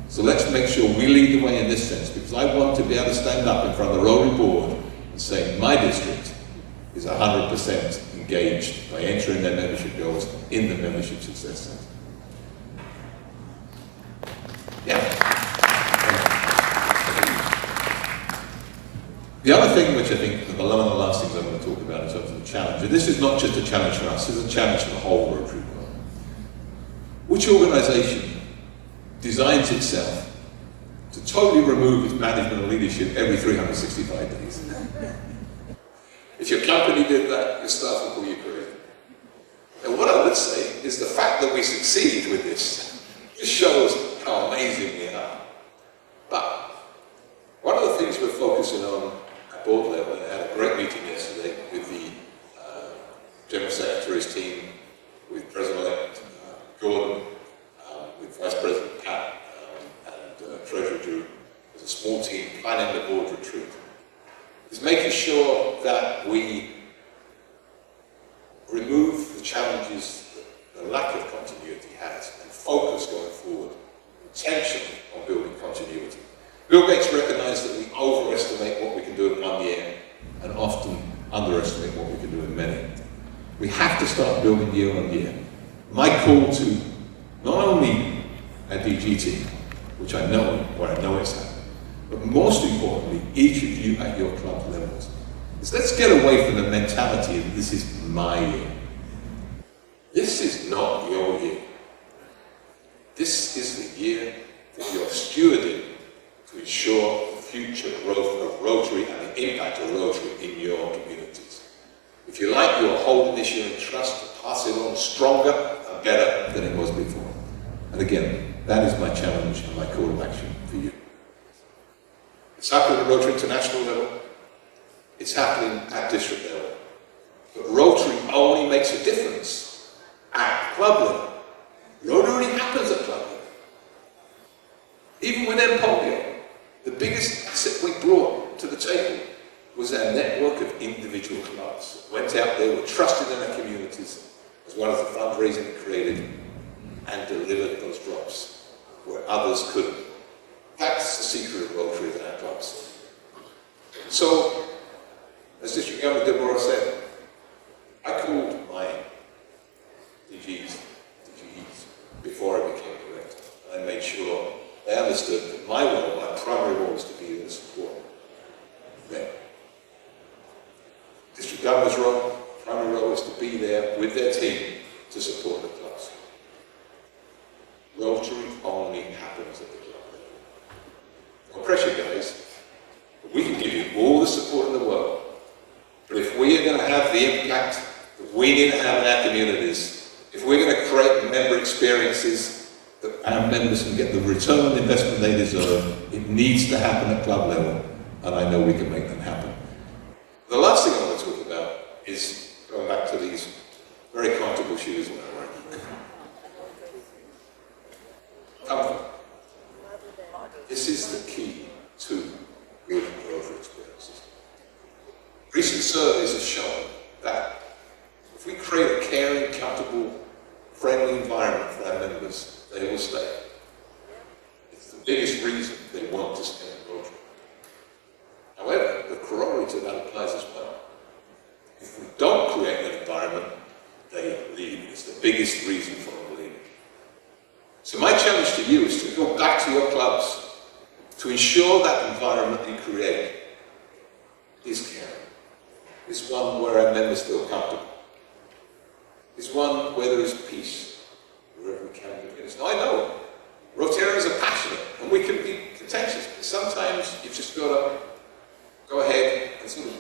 So let's make sure we lead the way in this sense, because I want to be able to stand up in front of the Rotary Board and say my district is 100% engaged by entering their membership goals in the Membership Success Centre. Yeah. The other thing which I think, one of the last things I'm going to talk about in terms of the challenge, and this is not just a challenge for us, it's a challenge for the whole Rotary world. Which organisation designs itself to totally remove its management and leadership every 365 days? If your company did that, your staff would call you crazy. And what I would say is the fact that we succeed with this just shows how amazing we are. But one of the things we're focusing on at board level, and I had a great meeting yesterday with the General Secretary's team, with President-elect Gordon, with Vice President Kat, and Treasurer Drew, as a small team planning the board retreat, is making sure that we remove the challenges that the lack of continuity has and focus going forward, intentionally on building continuity. Bill Gates recognized that we overestimate what we can do in 1 year and often underestimate what we can do in many. We have to start building year on year. My call to not only our DG team, which I know it's happening, but most importantly, each of you at your club levels, is let's get away from the mentality of this is my year. This is not your year. This is the year that you're stewarding to ensure the future growth of Rotary and the impact of Rotary in your communities. tonight you are holding this year in trust to pass it on stronger and better than it was before. And again, that is my challenge and my call of action for you. It's happening at Rotary International level. It's happening at district level. But Rotary only makes a difference at club level. Rotary happens at club level. Even with Emporio, the biggest asset we brought to the table was our network of individual clubs that went out there, were trusted in our communities, as well as the fundraising it created, and delivered those drops where others couldn't. That's the secret of Rotary in our clubs. So, as District Governor Deborah said, I called my DGs before I became director. I made sure they understood that my role, my primary role, is to be there to support them. District Governor's role, primary role, is to be there with their team to support the clubs. Rotary only happens at the club level. No pressure, guys. We can give you all the support in the world, but if we are going to have the impact that we need to have in our communities, if we're going to create member experiences that our members can get the return on investment they deserve, it needs to happen at club level, and I know we can make them happen. The last thing I want to talk about is going back to these very comfortable shoes that I'm wearing. Comfort. This is the key to good Rotary experiences. Recent surveys have shown that if we create a caring, comfortable, friendly environment for our members, they will stay. It's the biggest reason they want to stay in Rotary. However, the corollary to that applies as well. If we don't create that environment, they leave. It's the biggest reason for them leaving. So my challenge to you is to go back to your clubs to ensure that environment you create is caring. Is one where our members feel comfortable. Is one where there is peace, wherever we can be. Now I know Rotarians are passionate and we can be contentious, but sometimes you've just got to go ahead and sort of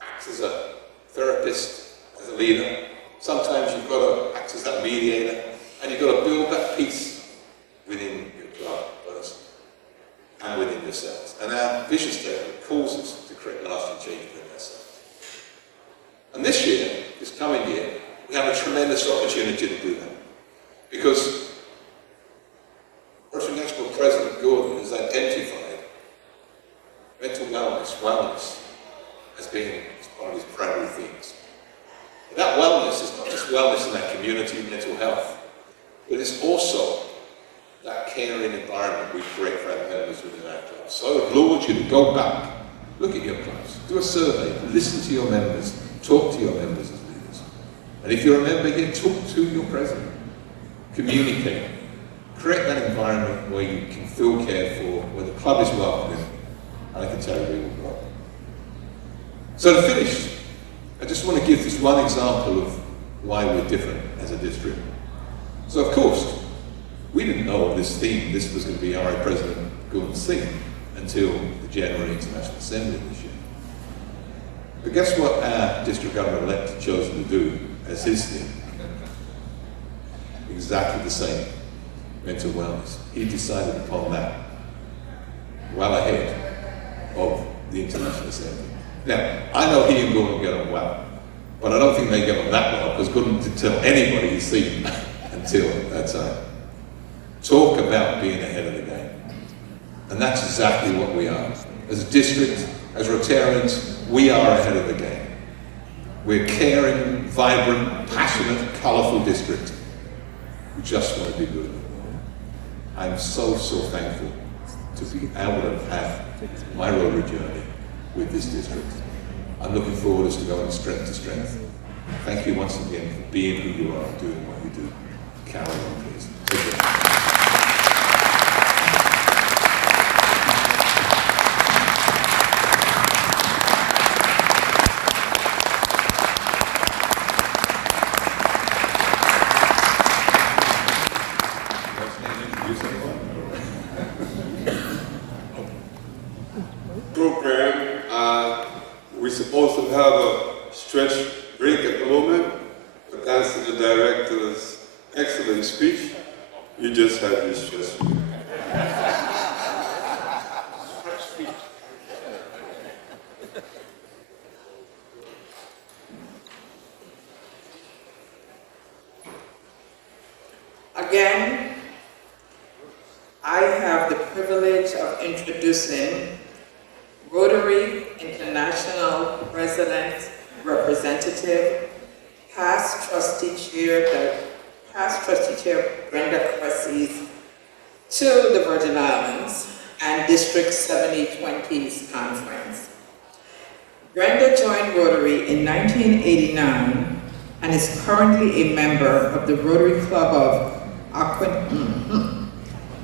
act as a therapist, as a leader. Sometimes you've got to act as that mediator, and you've got to build that peace within your club first and within yourselves. And our vision statement calls us to create lasting change within ourselves. And this year, this coming year, we have a tremendous opportunity to do that. Because Rotary National President Gordon has identified mental wellness as being one of his primary themes. And that wellness is not just wellness in our community, mental health, but it's also that caring environment we create for our members within our clubs. So I applaud you to go back, look at your clubs, do a survey, listen to your members, talk to your members as leaders. And if you're a member here, talk to your president, communicate, create that environment where you can feel cared for, where the club is welcoming, and I can tell you we will grow. So to finish, I just want to give this one example of why we're different as a district. So of course, we didn't know of this theme, this was going to be our President Gordon's theme, until the January International Assembly this year. But guess what our district governor-elect had chosen to do as his theme? Exactly the same, mental wellness. He decided upon that well ahead of the International Assembly. Now, I know he and Gordon get on well, but I don't think they get on that well, because Gordon didn't tell anybody his theme until that time. Talk about being ahead of the game. And that's exactly what we are. As a district, as Rotarians, we are ahead of the game. We're a caring, vibrant, passionate, colourful district. We just want to be good. I'm so thankful to be able to have my Rotary journey with this district. I'm looking forward as to going strength to strength. Thank you once again for being who you are and doing what you do. Carry on, please. Take care. Program, we're supposed to have a stretch break at the moment, but thanks to the director's excellent speech, you just had this stress relief. Again, I have the privilege of introducing Rotary International President Representative, past trustee chair Brenda Cressy to the Virgin Islands and District 7020's conference. Brenda joined Rotary in 1989 and is currently a member of the Rotary Club of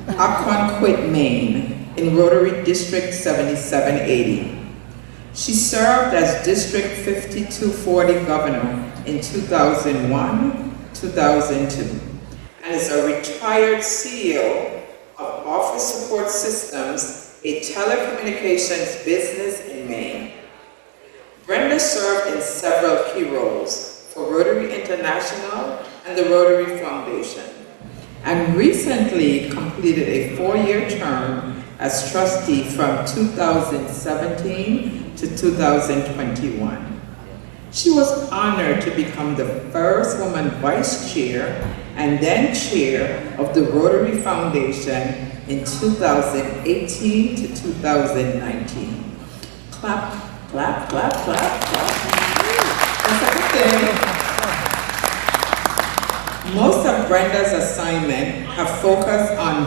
Aquanquit, Maine, in Rotary District 7780. She served as District 5240 Governor in 2001-2002, and is a retired CEO of Office Support Systems, a telecommunications business in Maine. Brenda served in several key roles for Rotary International and the Rotary Foundation, and recently completed a 4-year term as trustee from 2017 to 2021. She was honored to become the first woman vice chair and then chair of the Rotary Foundation in 2018 to 2019. Clap, clap, clap, clap, clap. The second thing, most of Brenda's assignments have focused on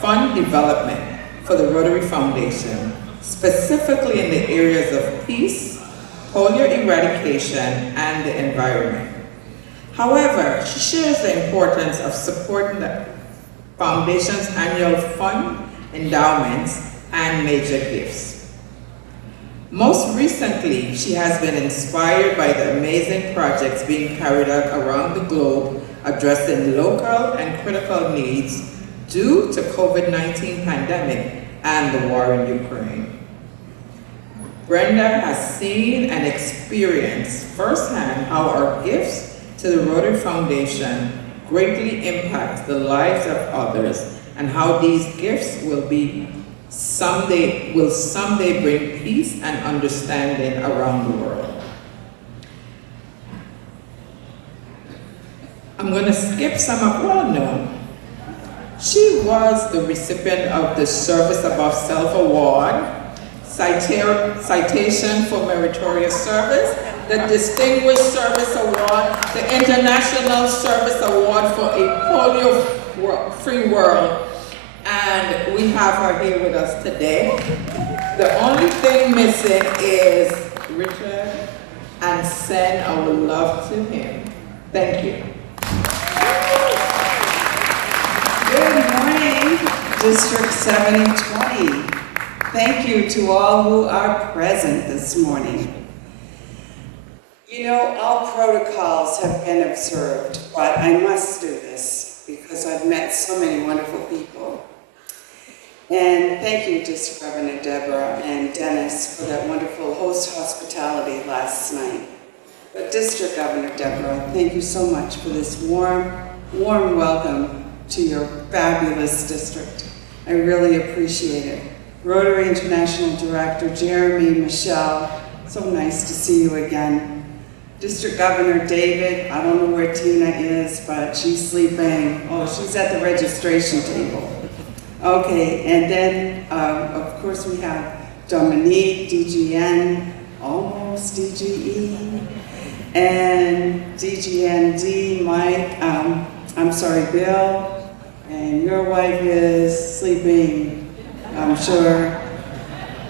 fund development for the Rotary Foundation, specifically in the areas of peace, polio eradication, and the environment. However, she shares the importance of supporting the Foundation's annual fund endowments and major gifts. Most recently, she has been inspired by the amazing projects being carried out around the globe addressing local and critical needs due to COVID-19 pandemic and the war in Ukraine. Brenda has seen and experienced firsthand how our gifts to the Rotary Foundation greatly impact the lives of others, and how these gifts will someday bring peace and understanding around the world. I'm going to skip some of, she was the recipient of the Service Above Self Award, Citation for Meritorious Service, the Distinguished Service Award, the International Service Award for a Polio-Free World, and we have her here with us today. The only thing missing is Richard, and send our love to him. Thank you. Good morning, District 7020. Thank you to all who are present this morning. You know, all protocols have been observed, but I must do this because I've met so many wonderful people. And thank you, District Governor Deborah and Dennis, for that wonderful host hospitality last night. But District Governor Deborah, thank you so much for this warm welcome to your fabulous district. I really appreciate it. Rotary International Director Jeremy, Michelle, so nice to see you again. District Governor David, I don't know where Tina is, but she's sleeping. Oh, she's at the registration table. Okay, and then, of course, we have Dominique, DGN, almost DGE, and DGND, Mike, Bill, and your wife is sleeping, I'm sure.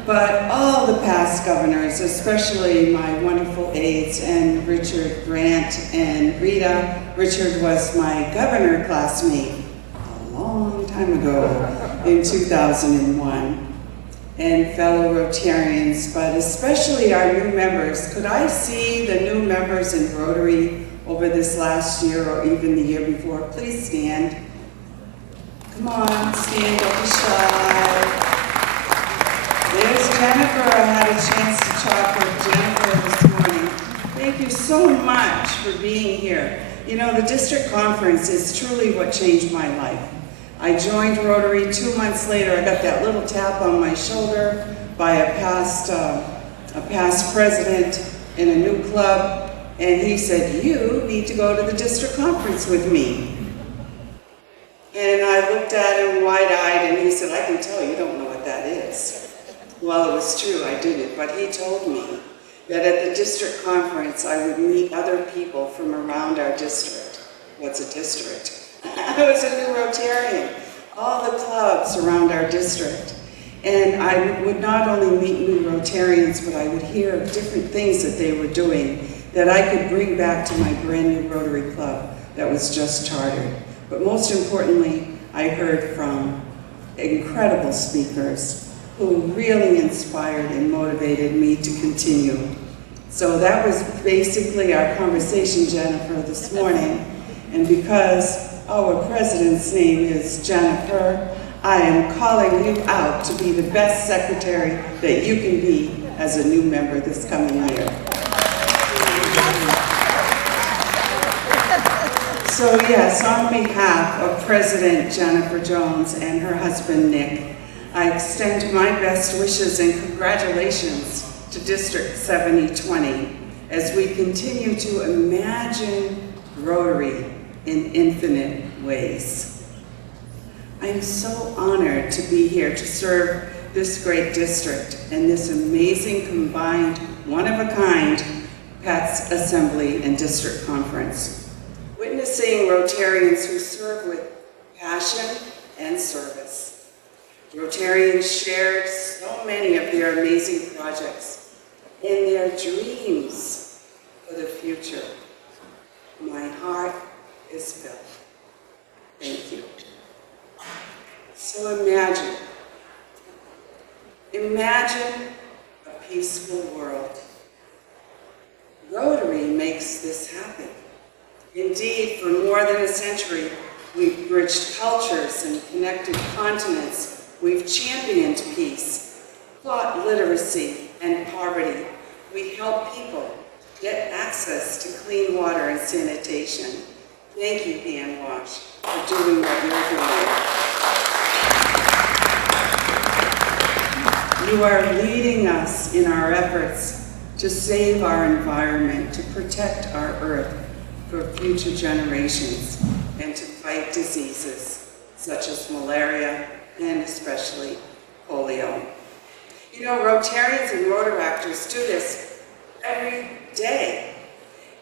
But all the past governors, especially my wonderful aides, and Richard Grant and Rita. Richard was my governor classmate a long time ago in 2001. And fellow Rotarians, but especially our new members. Could I see the new members in Rotary over this last year or even the year before? Please stand. Come on, stand, don't be shy. There's Jennifer. I had a chance to talk with Jennifer this morning. Thank you so so much for being here. You know, the district conference is truly what changed my life. I joined Rotary 2 months later. I got that little tap on my shoulder by a past president in a new club, and he said, "You need to go to the district conference with me." And I looked at him wide-eyed, and he said, "I can tell you don't know what that is." Well, it was true, I didn't, but he told me that at the district conference, I would meet other people from around our district. What's a district? I was a new Rotarian, all the clubs around our district. And I would not only meet new Rotarians, but I would hear of different things that they were doing that I could bring back to my brand new Rotary Club that was just chartered. But most importantly, I heard from incredible speakers who really inspired and motivated me to continue. So that was basically our conversation, Jennifer, this morning. And because our president's name is Jennifer, I am calling you out to be the best secretary that you can be as a new member this coming year. So yes, on behalf of President Jennifer Jones and her husband Nick, I extend my best wishes and congratulations to District 7020 as we continue to imagine Rotary in infinite ways. I'm so honored to be here to serve this great district and this amazing combined, one-of-a-kind PATS Assembly and District Conference. Witnessing Rotarians who serve with passion and service. Rotarians shared so many of their amazing projects and their dreams for the future. My heart is filled. Thank you. So imagine a peaceful world. Rotary makes this happen. Indeed, for more than a century, we've bridged cultures and connected continents. We've championed peace, fought literacy and poverty. We help people get access to clean water and sanitation. Thank you, Hand Wash, for doing what you're doing. You are leading us in our efforts to save our environment, to protect our earth for future generations, and to fight diseases such as malaria and especially polio. You know, Rotarians and Rotaractors do this every day.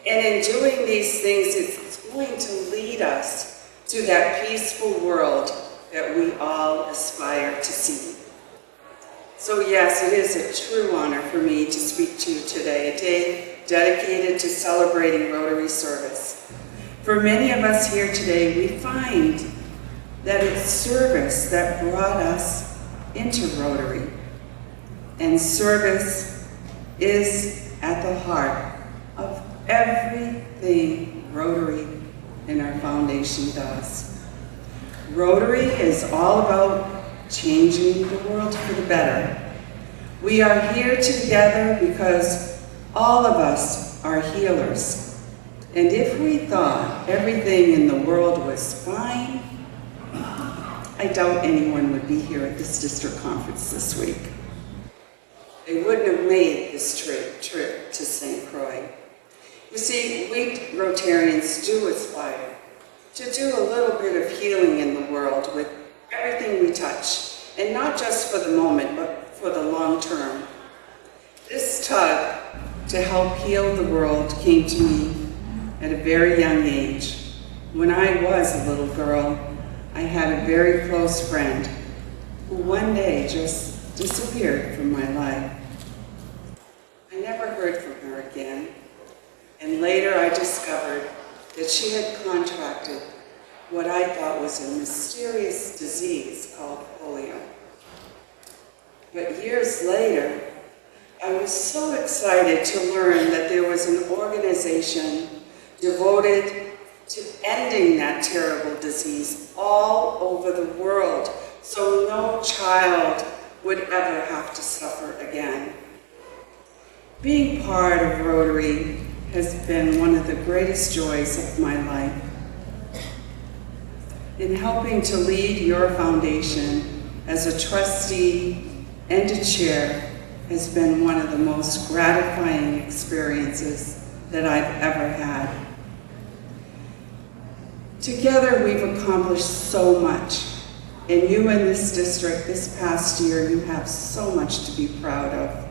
And in doing these things, it's going to lead us to that peaceful world that we all aspire to see. So yes, it is a true honor for me to speak to you today, a day dedicated to celebrating Rotary service. For many of us here today, we find that it's service that brought us into Rotary. And service is at the heart of everything Rotary and our foundation does. Rotary is all about changing the world for the better. We are here together because all of us are healers. And if we thought everything in the world was fine, I doubt anyone would be here at this district conference this week. They wouldn't have made this trip to St. Croix. You see, we Rotarians do aspire to do a little bit of healing in the world with everything we touch, and not just for the moment, but for the long term. This tug to help heal the world came to me at a very young age. When I was a little girl, I had a very close friend who one day just disappeared from my life. I never heard from her again, and later I discovered that she had contracted what I thought was a mysterious disease called polio. But years later, I was so excited to learn that there was an organization devoted to ending that terrible disease all over the world, so no child would ever have to suffer again. Being part of Rotary has been one of the greatest joys of my life. In helping to lead your foundation as a trustee and a chair has been one of the most gratifying experiences that I've ever had. Together we've accomplished so much, and you in this district this past year, you have so much to be proud of.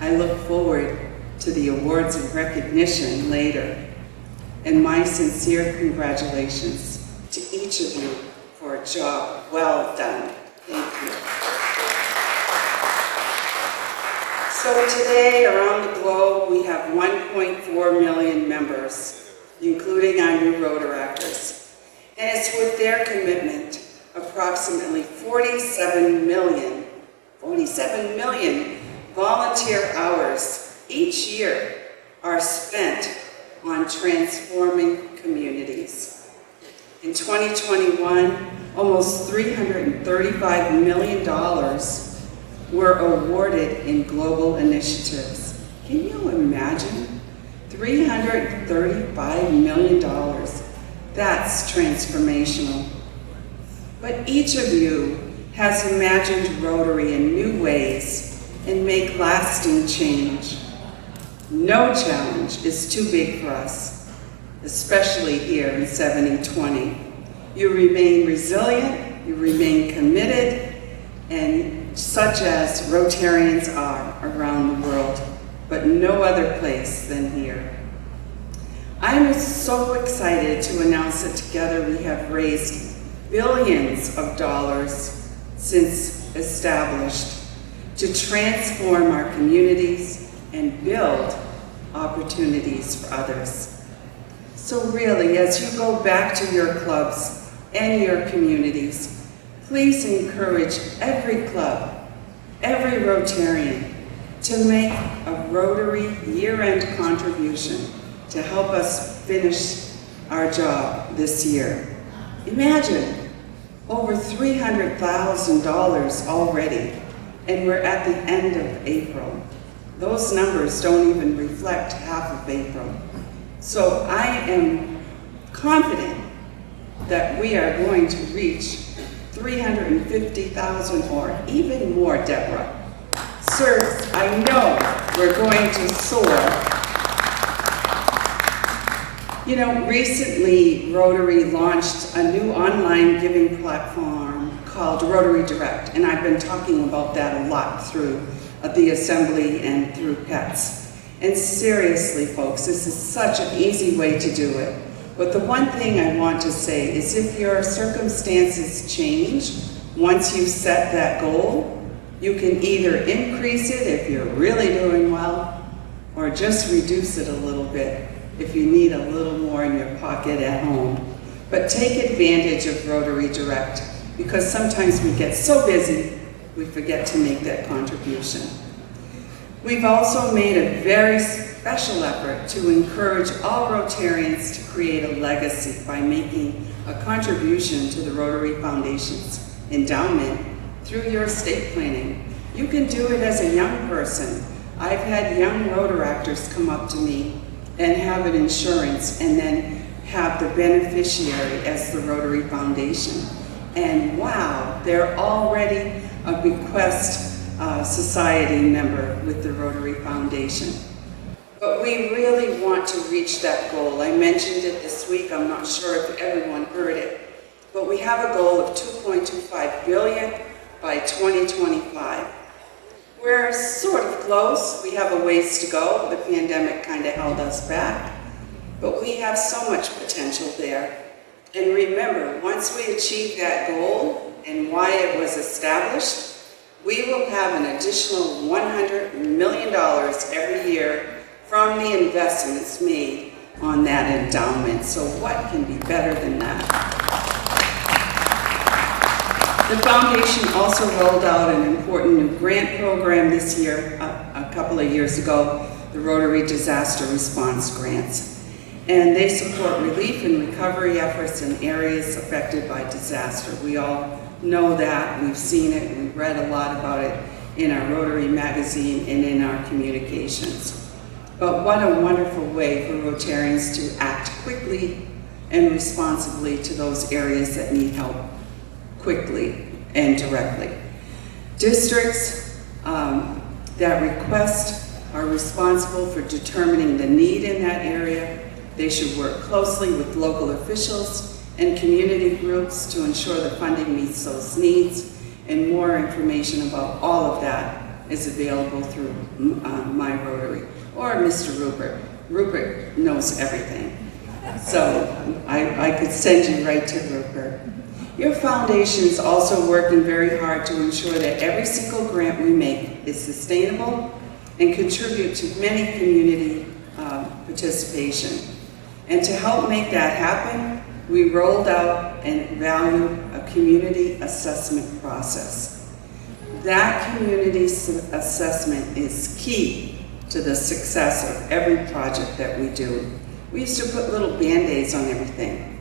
I look forward to the awards and recognition later, and my sincere congratulations to each of you for a job well done. Thank you. So today, around the globe, we have 1.4 million members, including our new Rotaractors. And it's with their commitment, approximately 47 million volunteer hours each year are spent on transforming communities. In 2021, almost $335 million were awarded in global initiatives. Can you imagine? $335 million. That's transformational. But each of you has imagined Rotary in new ways and make lasting change. No challenge is too big for us, especially here in 7020. You remain resilient, you remain committed, and such as Rotarians are around the world, but no other place than here. I'm so excited to announce that together we have raised billions of dollars since established to transform our communities and build opportunities for others. So really, as you go back to your clubs and your communities, please encourage every club, every Rotarian to make a Rotary year-end contribution to help us finish our job this year. Imagine, over $300,000 already, and we're at the end of April. Those numbers don't even reflect half of April. So I am confident that we are going to reach 350,000 or even more, Deborah. Sirs, I know we're going to soar. You know, recently Rotary launched a new online giving platform called Rotary Direct, and I've been talking about that a lot through the assembly and through PETS. And seriously, folks, this is such an easy way to do it. But the one thing I want to say is if your circumstances change, once you set that goal, you can either increase it if you're really doing well, or just reduce it a little bit if you need a little more in your pocket at home. But take advantage of Rotary Direct, because sometimes we get so busy, we forget to make that contribution. We've also made a very special effort to encourage all Rotarians to create a legacy by making a contribution to the Rotary Foundation's endowment through your estate planning. You can do it as a young person. I've had young Rotaractors come up to me and have an insurance and then have the beneficiary as the Rotary Foundation. And wow, they're already a bequest society member with the Rotary Foundation. But we really want to reach that goal. I mentioned it this week. I'm not sure if everyone heard it, but we have a goal of $2.25 billion by 2025. We're sort of close. We have a ways to go. The pandemic kind of held us back, but we have so much potential there. And remember, once we achieve that goal and why it was established, we will have an additional $100 million every year from the investments made on that endowment. So what can be better than that? The foundation also rolled out an important new grant program this year, a couple of years ago, the Rotary Disaster Response Grants. And they support relief and recovery efforts in areas affected by disaster. We all know that, we've seen it, we've read a lot about it in our Rotary magazine and in our communications. But what a wonderful way for Rotarians to act quickly and responsibly to those areas that need help quickly and directly. Districts that request are responsible for determining the need in that area. They should work closely with local officials and community groups to ensure the funding meets those needs, and more information about all of that is available through my Rotary or Mr. Rupert. Rupert knows everything, so I could send you right to Rupert. Your foundation is also working very hard to ensure that every single grant we make is sustainable and contribute to many community participation. And to help make that happen, we rolled out and valued a community assessment process. That community assessment is key to the success of every project that we do. We used to put little Band-Aids on everything.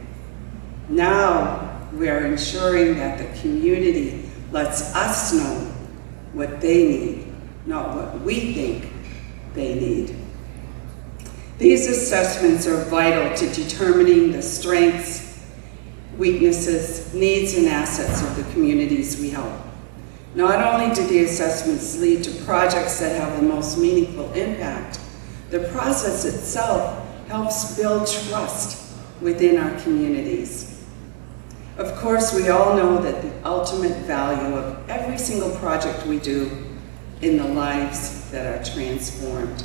Now we are ensuring that the community lets us know what they need, not what we think they need. These assessments are vital to determining the strengths, weaknesses, needs, and assets of the communities we help. Not only do the assessments lead to projects that have the most meaningful impact, the process itself helps build trust within our communities. Of course, we all know that the ultimate value of every single project we do in the lives that are transformed.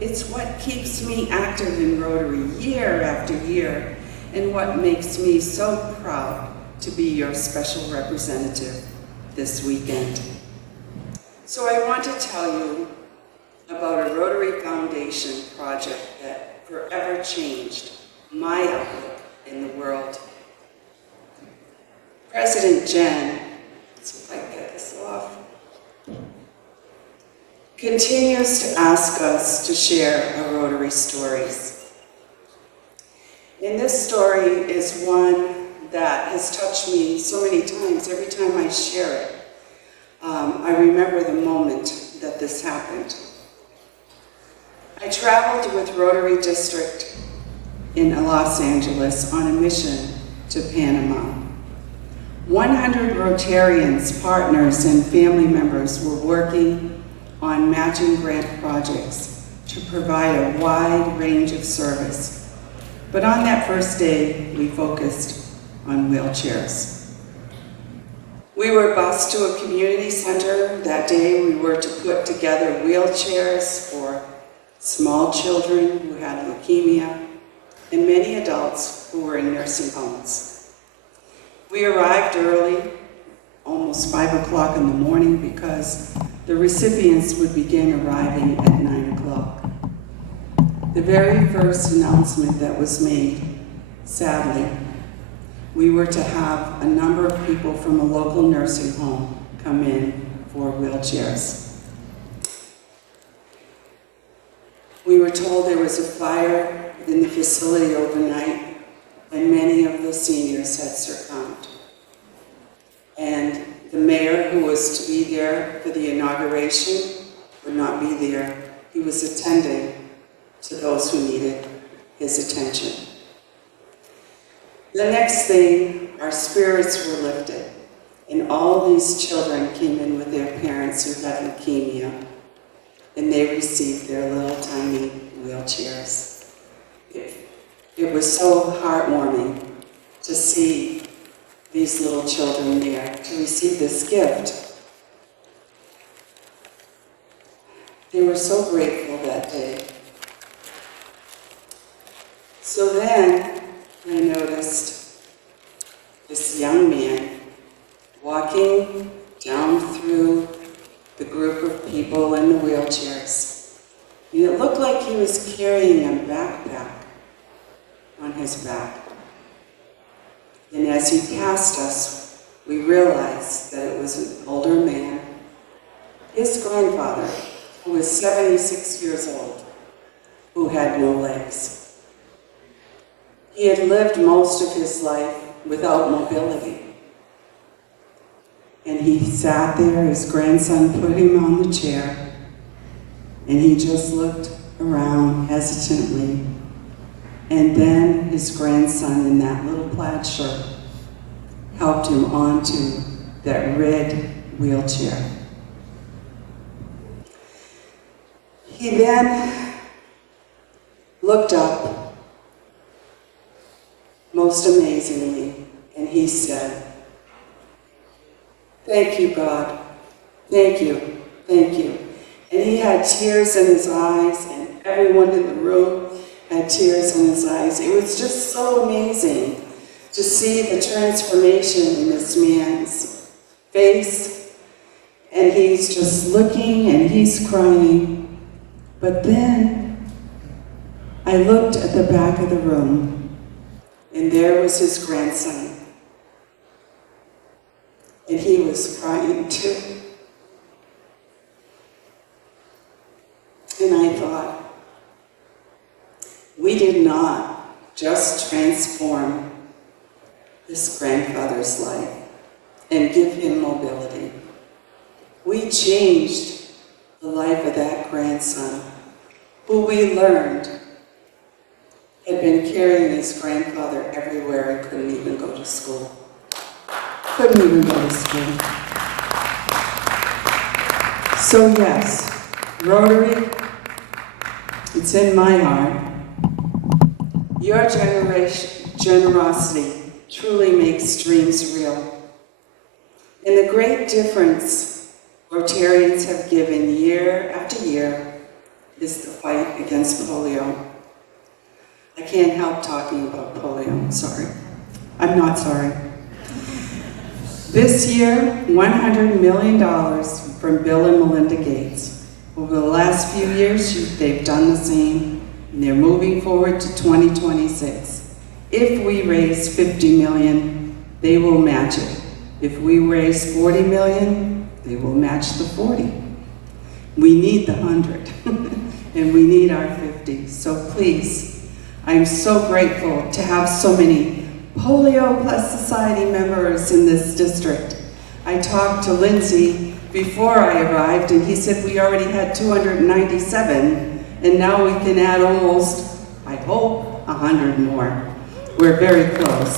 It's what keeps me active in Rotary year after year, and what makes me so proud to be your special representative this weekend. So I want to tell you about a Rotary Foundation project that forever changed my outlook in the world. President Jen, let's see if I can get this off, continues to ask us to share our Rotary stories. And this story is one that has touched me so many times. Every time I share it, I remember the moment that this happened. I traveled with Rotary District in Los Angeles on a mission to Panama. 100 Rotarians, partners, and family members were working on matching grant projects to provide a wide range of service. But on that first day, we focused on wheelchairs. We were bused to a community center. That day, we were to put together wheelchairs for small children who had leukemia and many adults who were in nursing homes. We arrived early, almost 5 o'clock in the morning, because the recipients would begin arriving at 9 o'clock. The very first announcement that was made, sadly, we were to have a number of people from a local nursing home come in for wheelchairs. We were told there was a fire in the facility overnight, and many of the seniors had succumbed. And the mayor, who was to be there for the inauguration, would not be there. He was attending to those who needed his attention. The next thing, our spirits were lifted, and all these children came in with their parents who had leukemia, and they received their little tiny wheelchairs. It was so heartwarming to see these little children there, to receive this gift. They were so grateful that day. So then I noticed this young man walking down through the group of people in the wheelchairs. And it looked like he was carrying a backpack on his back. And as he passed us, we realized that it was an older man, his grandfather, who was 76 years old, who had no legs. He had lived most of his life without mobility. And he sat there, his grandson put him on the chair, and he just looked around hesitantly, and then his grandson in that little plaid shirt helped him onto that red wheelchair. He then looked up, most amazingly, and he said, "Thank you, God. Thank you. Thank you." And he had tears in his eyes, and everyone in the room had tears in his eyes. It was just so amazing to see the transformation in this man's face. And he's just looking and he's crying. But then I looked at the back of the room, and there was his grandson. And he was crying too. And I thought, we did not just transform this grandfather's life and give him mobility. We changed the life of that grandson, who we learned had been carrying his grandfather everywhere and couldn't even go to school. Couldn't even go to school. So yes, Rotary, it's in my heart. Your generosity truly makes dreams real. And the great difference Rotarians have given year after year is the fight against polio. I can't help talking about polio, I'm sorry. I'm not sorry. This year, $100 million from Bill and Melinda Gates. Over the last few years, they've done the same, and they're moving forward to 2026. If we raise $50 million, they will match it. If we raise $40 million, they will match the 40. We need the 100, and we need our 50. So please, I'm so grateful to have so many Polio Plus Society members in this district. I talked to Lindsay before I arrived, and he said we already had 297, and now we can add almost, I hope, 100 more. We're very close.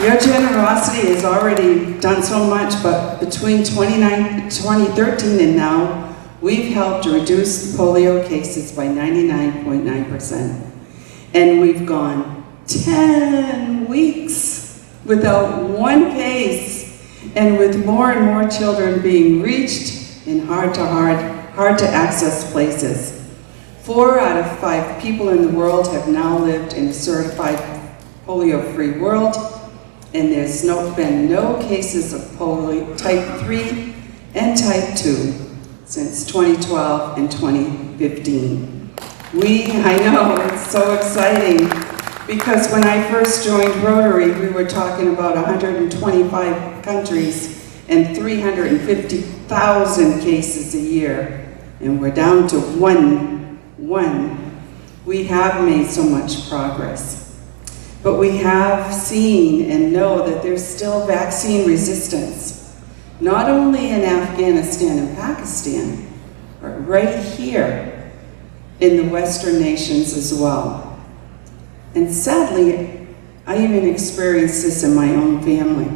Your generosity has already done so much, but between 2013 and now, we've helped reduce polio cases by 99.9%. And we've gone 10 weeks without one case, and with more and more children being reached in hard to access places. 4 out of 5 people in the world have now lived in a certified polio-free world, and there's been no cases of polio type 3 and type 2 since 2012 and 2015. I know, it's so exciting, because when I first joined Rotary, we were talking about 125 countries and 350,000 cases a year, and we're down to one. We have made so much progress. But we have seen and know that there's still vaccine resistance, not only in Afghanistan and Pakistan, but right here in the Western nations as well. And sadly, I even experienced this in my own family.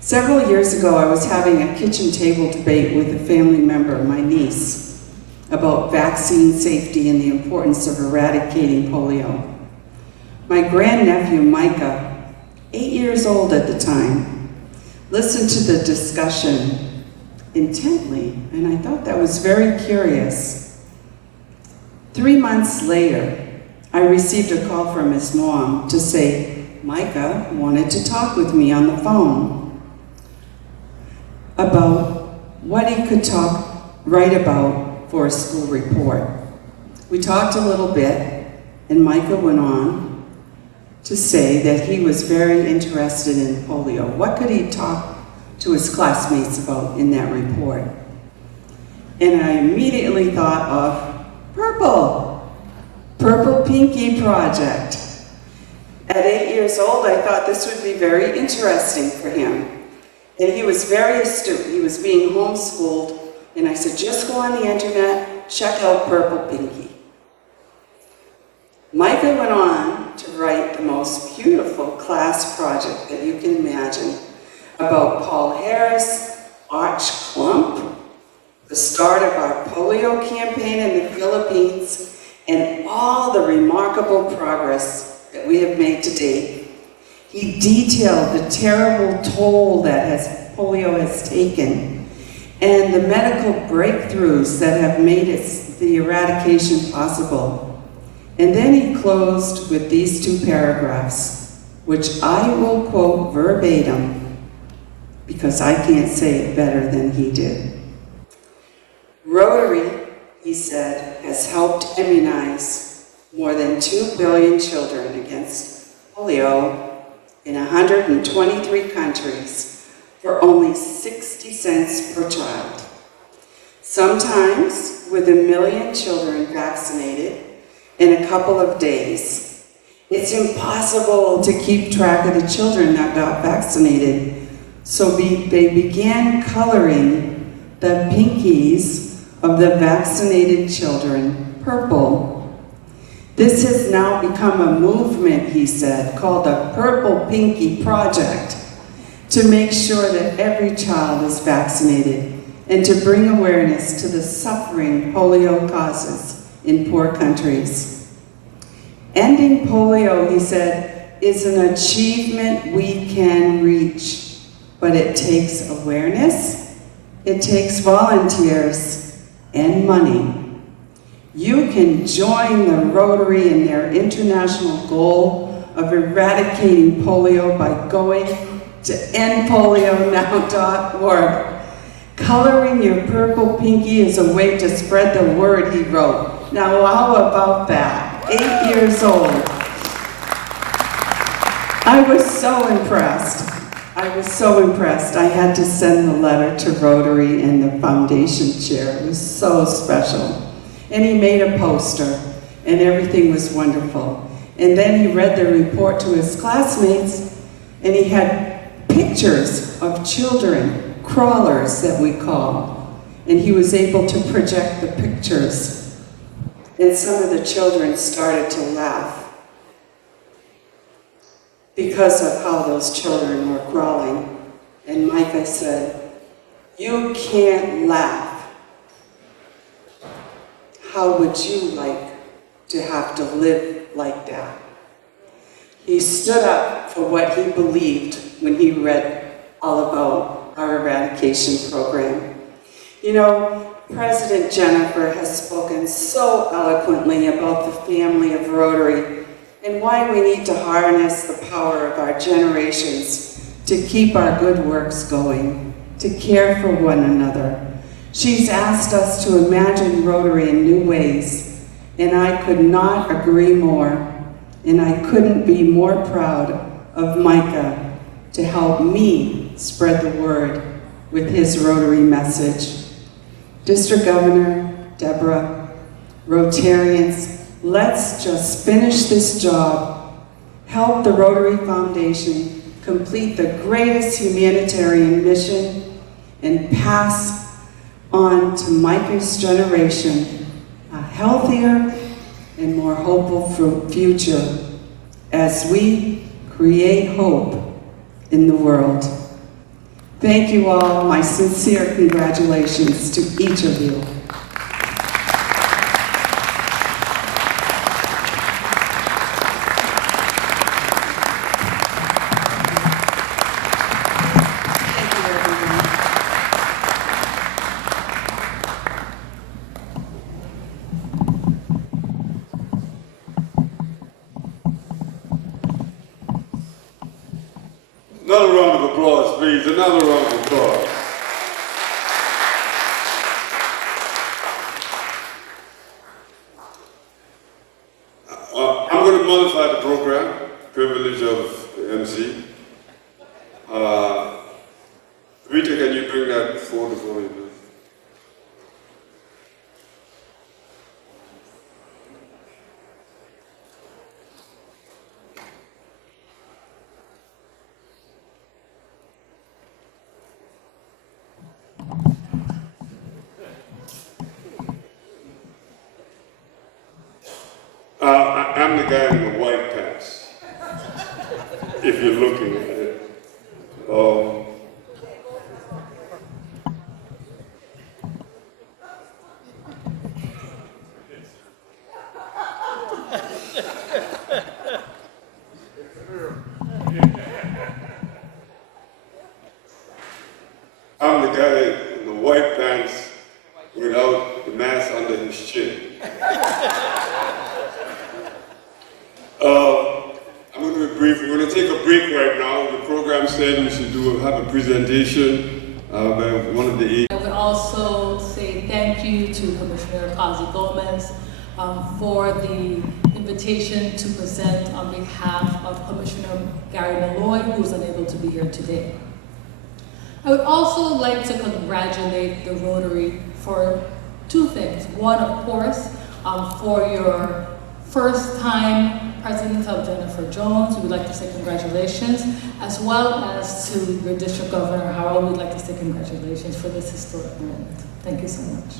Several years ago, I was having a kitchen table debate with a family member, my niece, about vaccine safety and the importance of eradicating polio. My grandnephew, Micah, 8 years old at the time, listened to the discussion intently, and I thought that was very curious. 3 months later, I received a call from his mom to say Micah wanted to talk with me on the phone about what he could write about for a school report. We talked a little bit, and Micah went on to say that he was very interested in polio. What could he talk to his classmates about in that report? And I immediately thought of Purple Pinky Project. At 8 years old, I thought this would be very interesting for him. And he was very astute. He was being homeschooled, and I said, just go on the internet check out Purple Pinky. Micah went on to write the most beautiful class project that you can imagine about Paul Harris, Arch Clump, the start of our polio campaign in the Philippines, and all the remarkable progress that we have made to date. He detailed the terrible toll that polio has taken and the medical breakthroughs that have made the eradication possible. And then he closed with these two paragraphs, which I will quote verbatim because I can't say it better than he did. Rotary, he said, has helped immunize more than 2 billion children against polio in 123 countries for only 60 cents per child. Sometimes with 1 million children vaccinated in a couple of days, it's impossible to keep track of the children that got vaccinated. So they began coloring the pinkies of the vaccinated children purple. This has now become a movement, he said, called the Purple Pinky Project, to make sure that every child is vaccinated and to bring awareness to the suffering polio causes in poor countries. Ending polio, he said, is an achievement we can reach, but it takes awareness, it takes volunteers, and money. You can join the Rotary in their international goal of eradicating polio by going to endpolionow.org. Coloring your purple pinky is a way to spread the word, he wrote. Now, how about that? 8 years old. I was so impressed. I had to send the letter to Rotary and the foundation chair. It was so special. And he made a poster, and everything was wonderful. And then he read the report to his classmates, and he had pictures of children, crawlers that we call. And he was able to project the pictures. And some of the children started to laugh because of how those children were crawling. And Micah said, "You can't laugh. How would you like to have to live like that?" He stood up for what he believed when he read all about our eradication program. You know, President Jennifer has spoken so eloquently about the family of Rotary and why we need to harness the power of our generations to keep our good works going, to care for one another. She's asked us to imagine Rotary in new ways, and I could not agree more, and I couldn't be more proud of Micah to help me spread the word with his Rotary message. District Governor, Deborah, Rotarians, let's just finish this job, help the Rotary Foundation complete the greatest humanitarian mission, and pass on to Micah's generation a healthier and more hopeful future as we create hope in the world. Thank you all. My sincere congratulations to each of you. Thank you, everyone. Another round of applause, please. Another round of applause. I'm going to modify the program, privilege of the MC. Rita, can you bring that forward for me, please? I'm the guy in the white pants, if you're looking at it. I'm the guy in the white pants without the mask under his chin. I'm going to be brief. We're going to take a break right now. The program said we should have a presentation by one of the. I would also say thank you to Commissioner Kazi Gomez for the invitation to present on behalf of Commissioner Gary Malloy, who is unable to be here today. I would also like to congratulate the Rotary for two things. One, of course, for your first time President of Jennifer Jones. We would like to say congratulations, as well as to your District Governor Harold. We'd like to say congratulations for this historic moment. Thank you so much.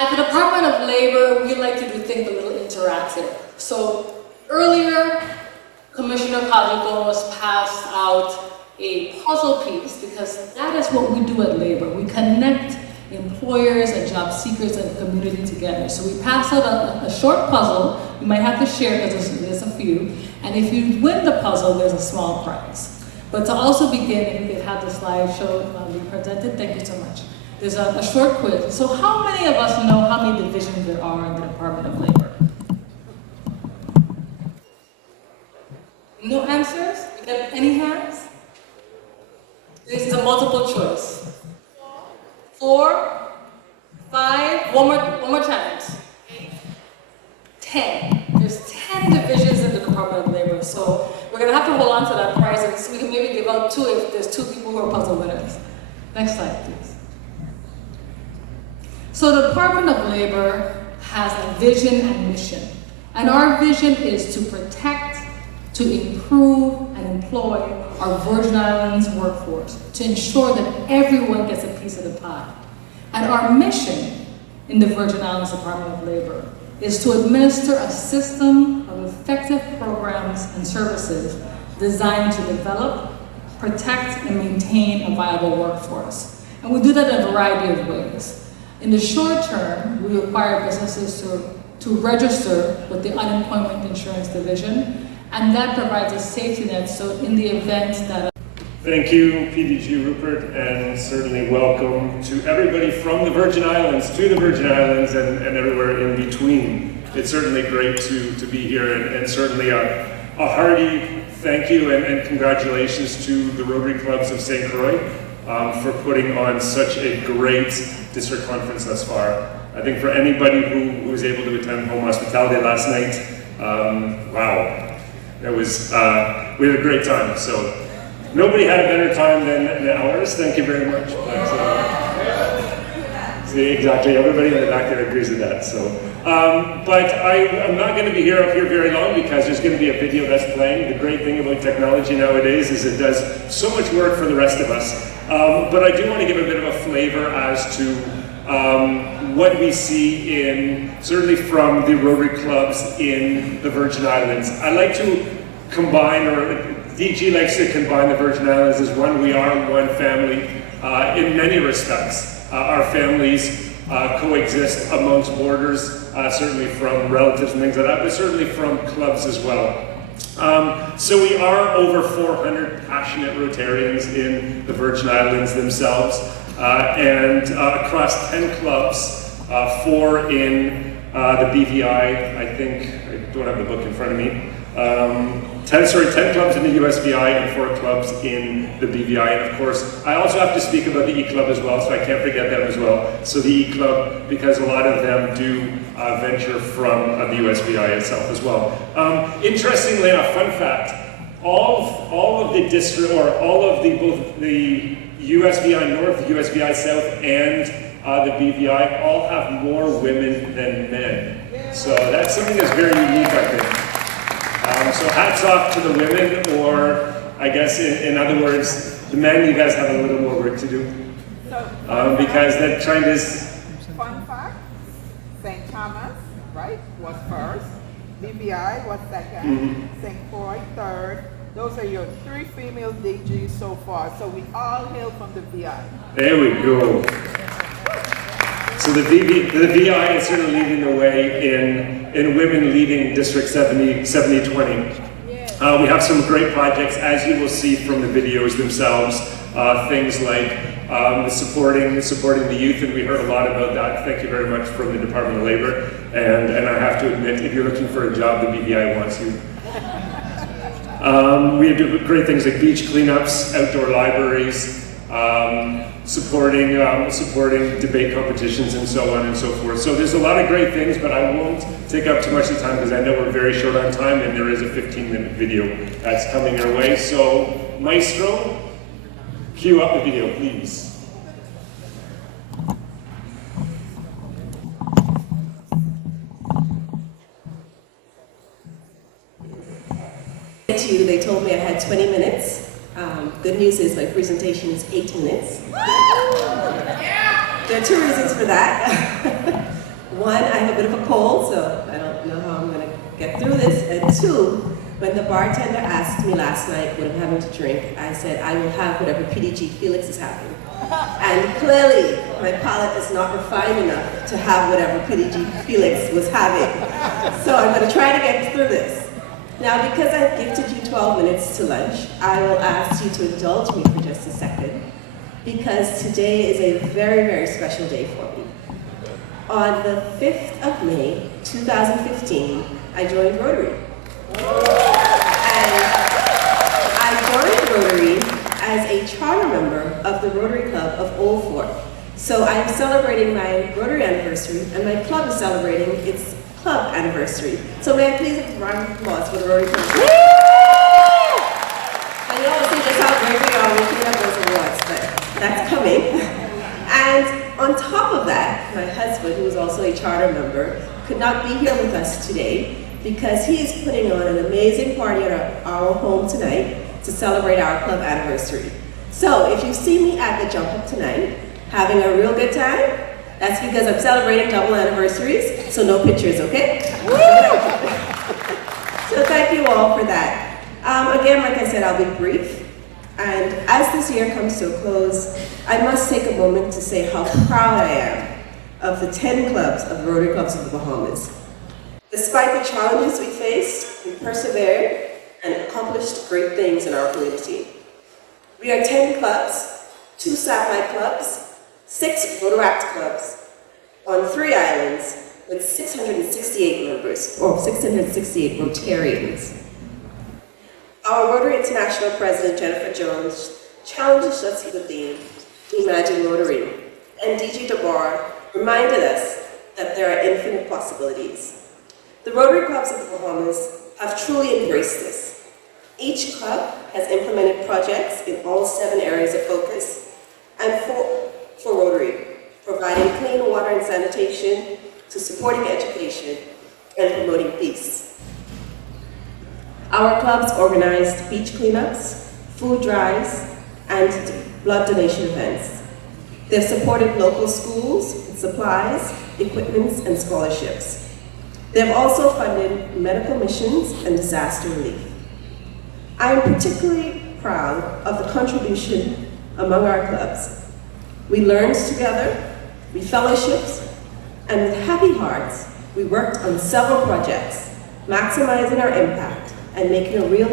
At the Department of Labor, we like to do things a little interactive. So earlier, Commissioner Kazi Gomez passed out a puzzle piece, because that is what we do at Labor. We connect employers and job seekers and the community together. So we pass out a short puzzle. You might have to share because there's a few. And if you win the puzzle, there's a small prize. But to also begin, if you could have the slideshow be presented, thank you so much. There's a short quiz. So how many of us know how many divisions there are in the Department of Labor? No answers? You got any hands? This is a multiple choice. 4, 5, one more chance. 10. There's 10 divisions in the Department of Labor, so we're gonna have to hold on to that prize, and so we can maybe give out 2 if there's 2 people who are puzzle winners. Next slide, please. So the Department of Labor has a vision and mission, and our vision is to protect, to improve and employ our Virgin Islands workforce, to ensure that everyone gets a piece of the pie. And our mission in the Virgin Islands Department of Labor is to administer a system of effective programs and services designed to develop, protect, and maintain a viable workforce. And we do that in a variety of ways. In the short term, we require businesses to register with the Unemployment Insurance Division, and that provides a safety net, so in the event that... Thank you, PDG Rupert, and certainly welcome to everybody from the Virgin Islands to the Virgin Islands and everywhere in between. It's certainly great to be here, and certainly a hearty thank you and congratulations to the Rotary Clubs of St. Croix for putting on such a great district conference thus far. I think for anybody who was able to attend Home Hospitality last night, wow. It was, we had a great time, so nobody had a better time than ours. Thank you very much. See, exactly, everybody in the back there agrees with that. So, but I'm not going to be up here very long because there's going to be a video that's playing. The great thing about technology nowadays is it does so much work for the rest of us. But I do want to give a bit of a flavor as to what we see in, certainly from the Rotary clubs in the Virgin Islands. I like to combine, or DG likes to combine the Virgin Islands as one. We are one family in many respects. Our families coexist amongst borders, certainly from relatives and things like that, but certainly from clubs as well. So we are over 400 passionate Rotarians in the Virgin Islands themselves, and across 10 clubs, 4 in the BVI, I think, I don't have the book in front of me, 10 clubs in the USVI and 4 clubs in the BVI. And of course, I also have to speak about the E-Club as well, so I can't forget them as well. So the E-Club, because a lot of them do venture from the USVI itself as well. Interestingly enough, fun fact, all of the district, or all of both the USVI North, the USVI South, and the BVI all have more women than men. So that's something that's very unique, I think. So hats off to the women, or I guess in other words, the men, you guys have a little more work to do. Because that trend is... Fun fact, VVI was second, St. Croix third. Those are your 3 female DGs so far. So we all hail from the VI. There we go. So the VI is sort of leading the way in women leading District 7020. We have some great projects, as you will see from the videos themselves. Things like supporting the youth, and we heard a lot about that. Thank you very much from the Department of Labor. And I have to admit, if you're looking for a job, the BVI wants you. We do great things like beach cleanups, outdoor libraries, supporting debate competitions, and so on and so forth. So there's a lot of great things, but I won't take up too much of the time because I know we're very short on time, and there is a 15-minute video that's coming our way. So, Maestro, cue up the video, please. They told me I had 20 minutes. Good news is my presentation is 8 minutes. There are 2 reasons for that. One, I have a bit of a cold, so I don't know how I'm going to get through this. And 2, when the bartender asked me last night what I'm having to drink, I said I will have whatever PDG Felix is having. And clearly, my palate is not refined enough to have whatever PDG Felix was having. So I'm going to try to get through this. Now, because I've gifted you 12 minutes to lunch, I will ask you to indulge me for just a second, because today is a very, very special day for me. On the 5th of May, 2015, I joined Rotary. And I joined Rotary as a charter member of the Rotary Club of Old Fort. So I'm celebrating my Rotary anniversary, and my club is celebrating its club anniversary. So may I please have a round of applause for the Rotary Club? I know I see just how great we are looking at those awards, but that's coming. And on top of that, my husband, who is also a charter member, could not be here with us today because he is putting on an amazing party at our home tonight to celebrate our club anniversary. So if you see me at the jump up tonight, having a real good time, that's because I'm celebrating double anniversaries, so no pictures, okay? So thank you all for that. Again, like I said, I'll be brief. And as this year comes to a close, I must take a moment to say how proud I am of the 10 clubs of the Rotary Clubs of the Bahamas. Despite the challenges we faced, we persevered and accomplished great things in our community. We are 10 clubs, 2 satellite clubs, 6 Rotaract clubs on 3 islands with 668 members, or 668 Rotarians. Our Rotary International President, Jennifer Jones, challenged us with the theme, Imagine Rotary, and DG DeBar reminded us that there are infinite possibilities. The Rotary Clubs of the Bahamas have truly embraced this. Each club has implemented projects in all 7 areas of focus, and for Rotary, providing clean water and sanitation, to supporting education and promoting peace. Our clubs organized beach cleanups, food drives, and blood donation events. They've supported local schools with supplies, equipment, and scholarships. They've also funded medical missions and disaster relief. I am particularly proud of the contribution among our clubs. We learned together, we fellowshipped, and with happy hearts, we worked on several projects, maximizing our impact and making a real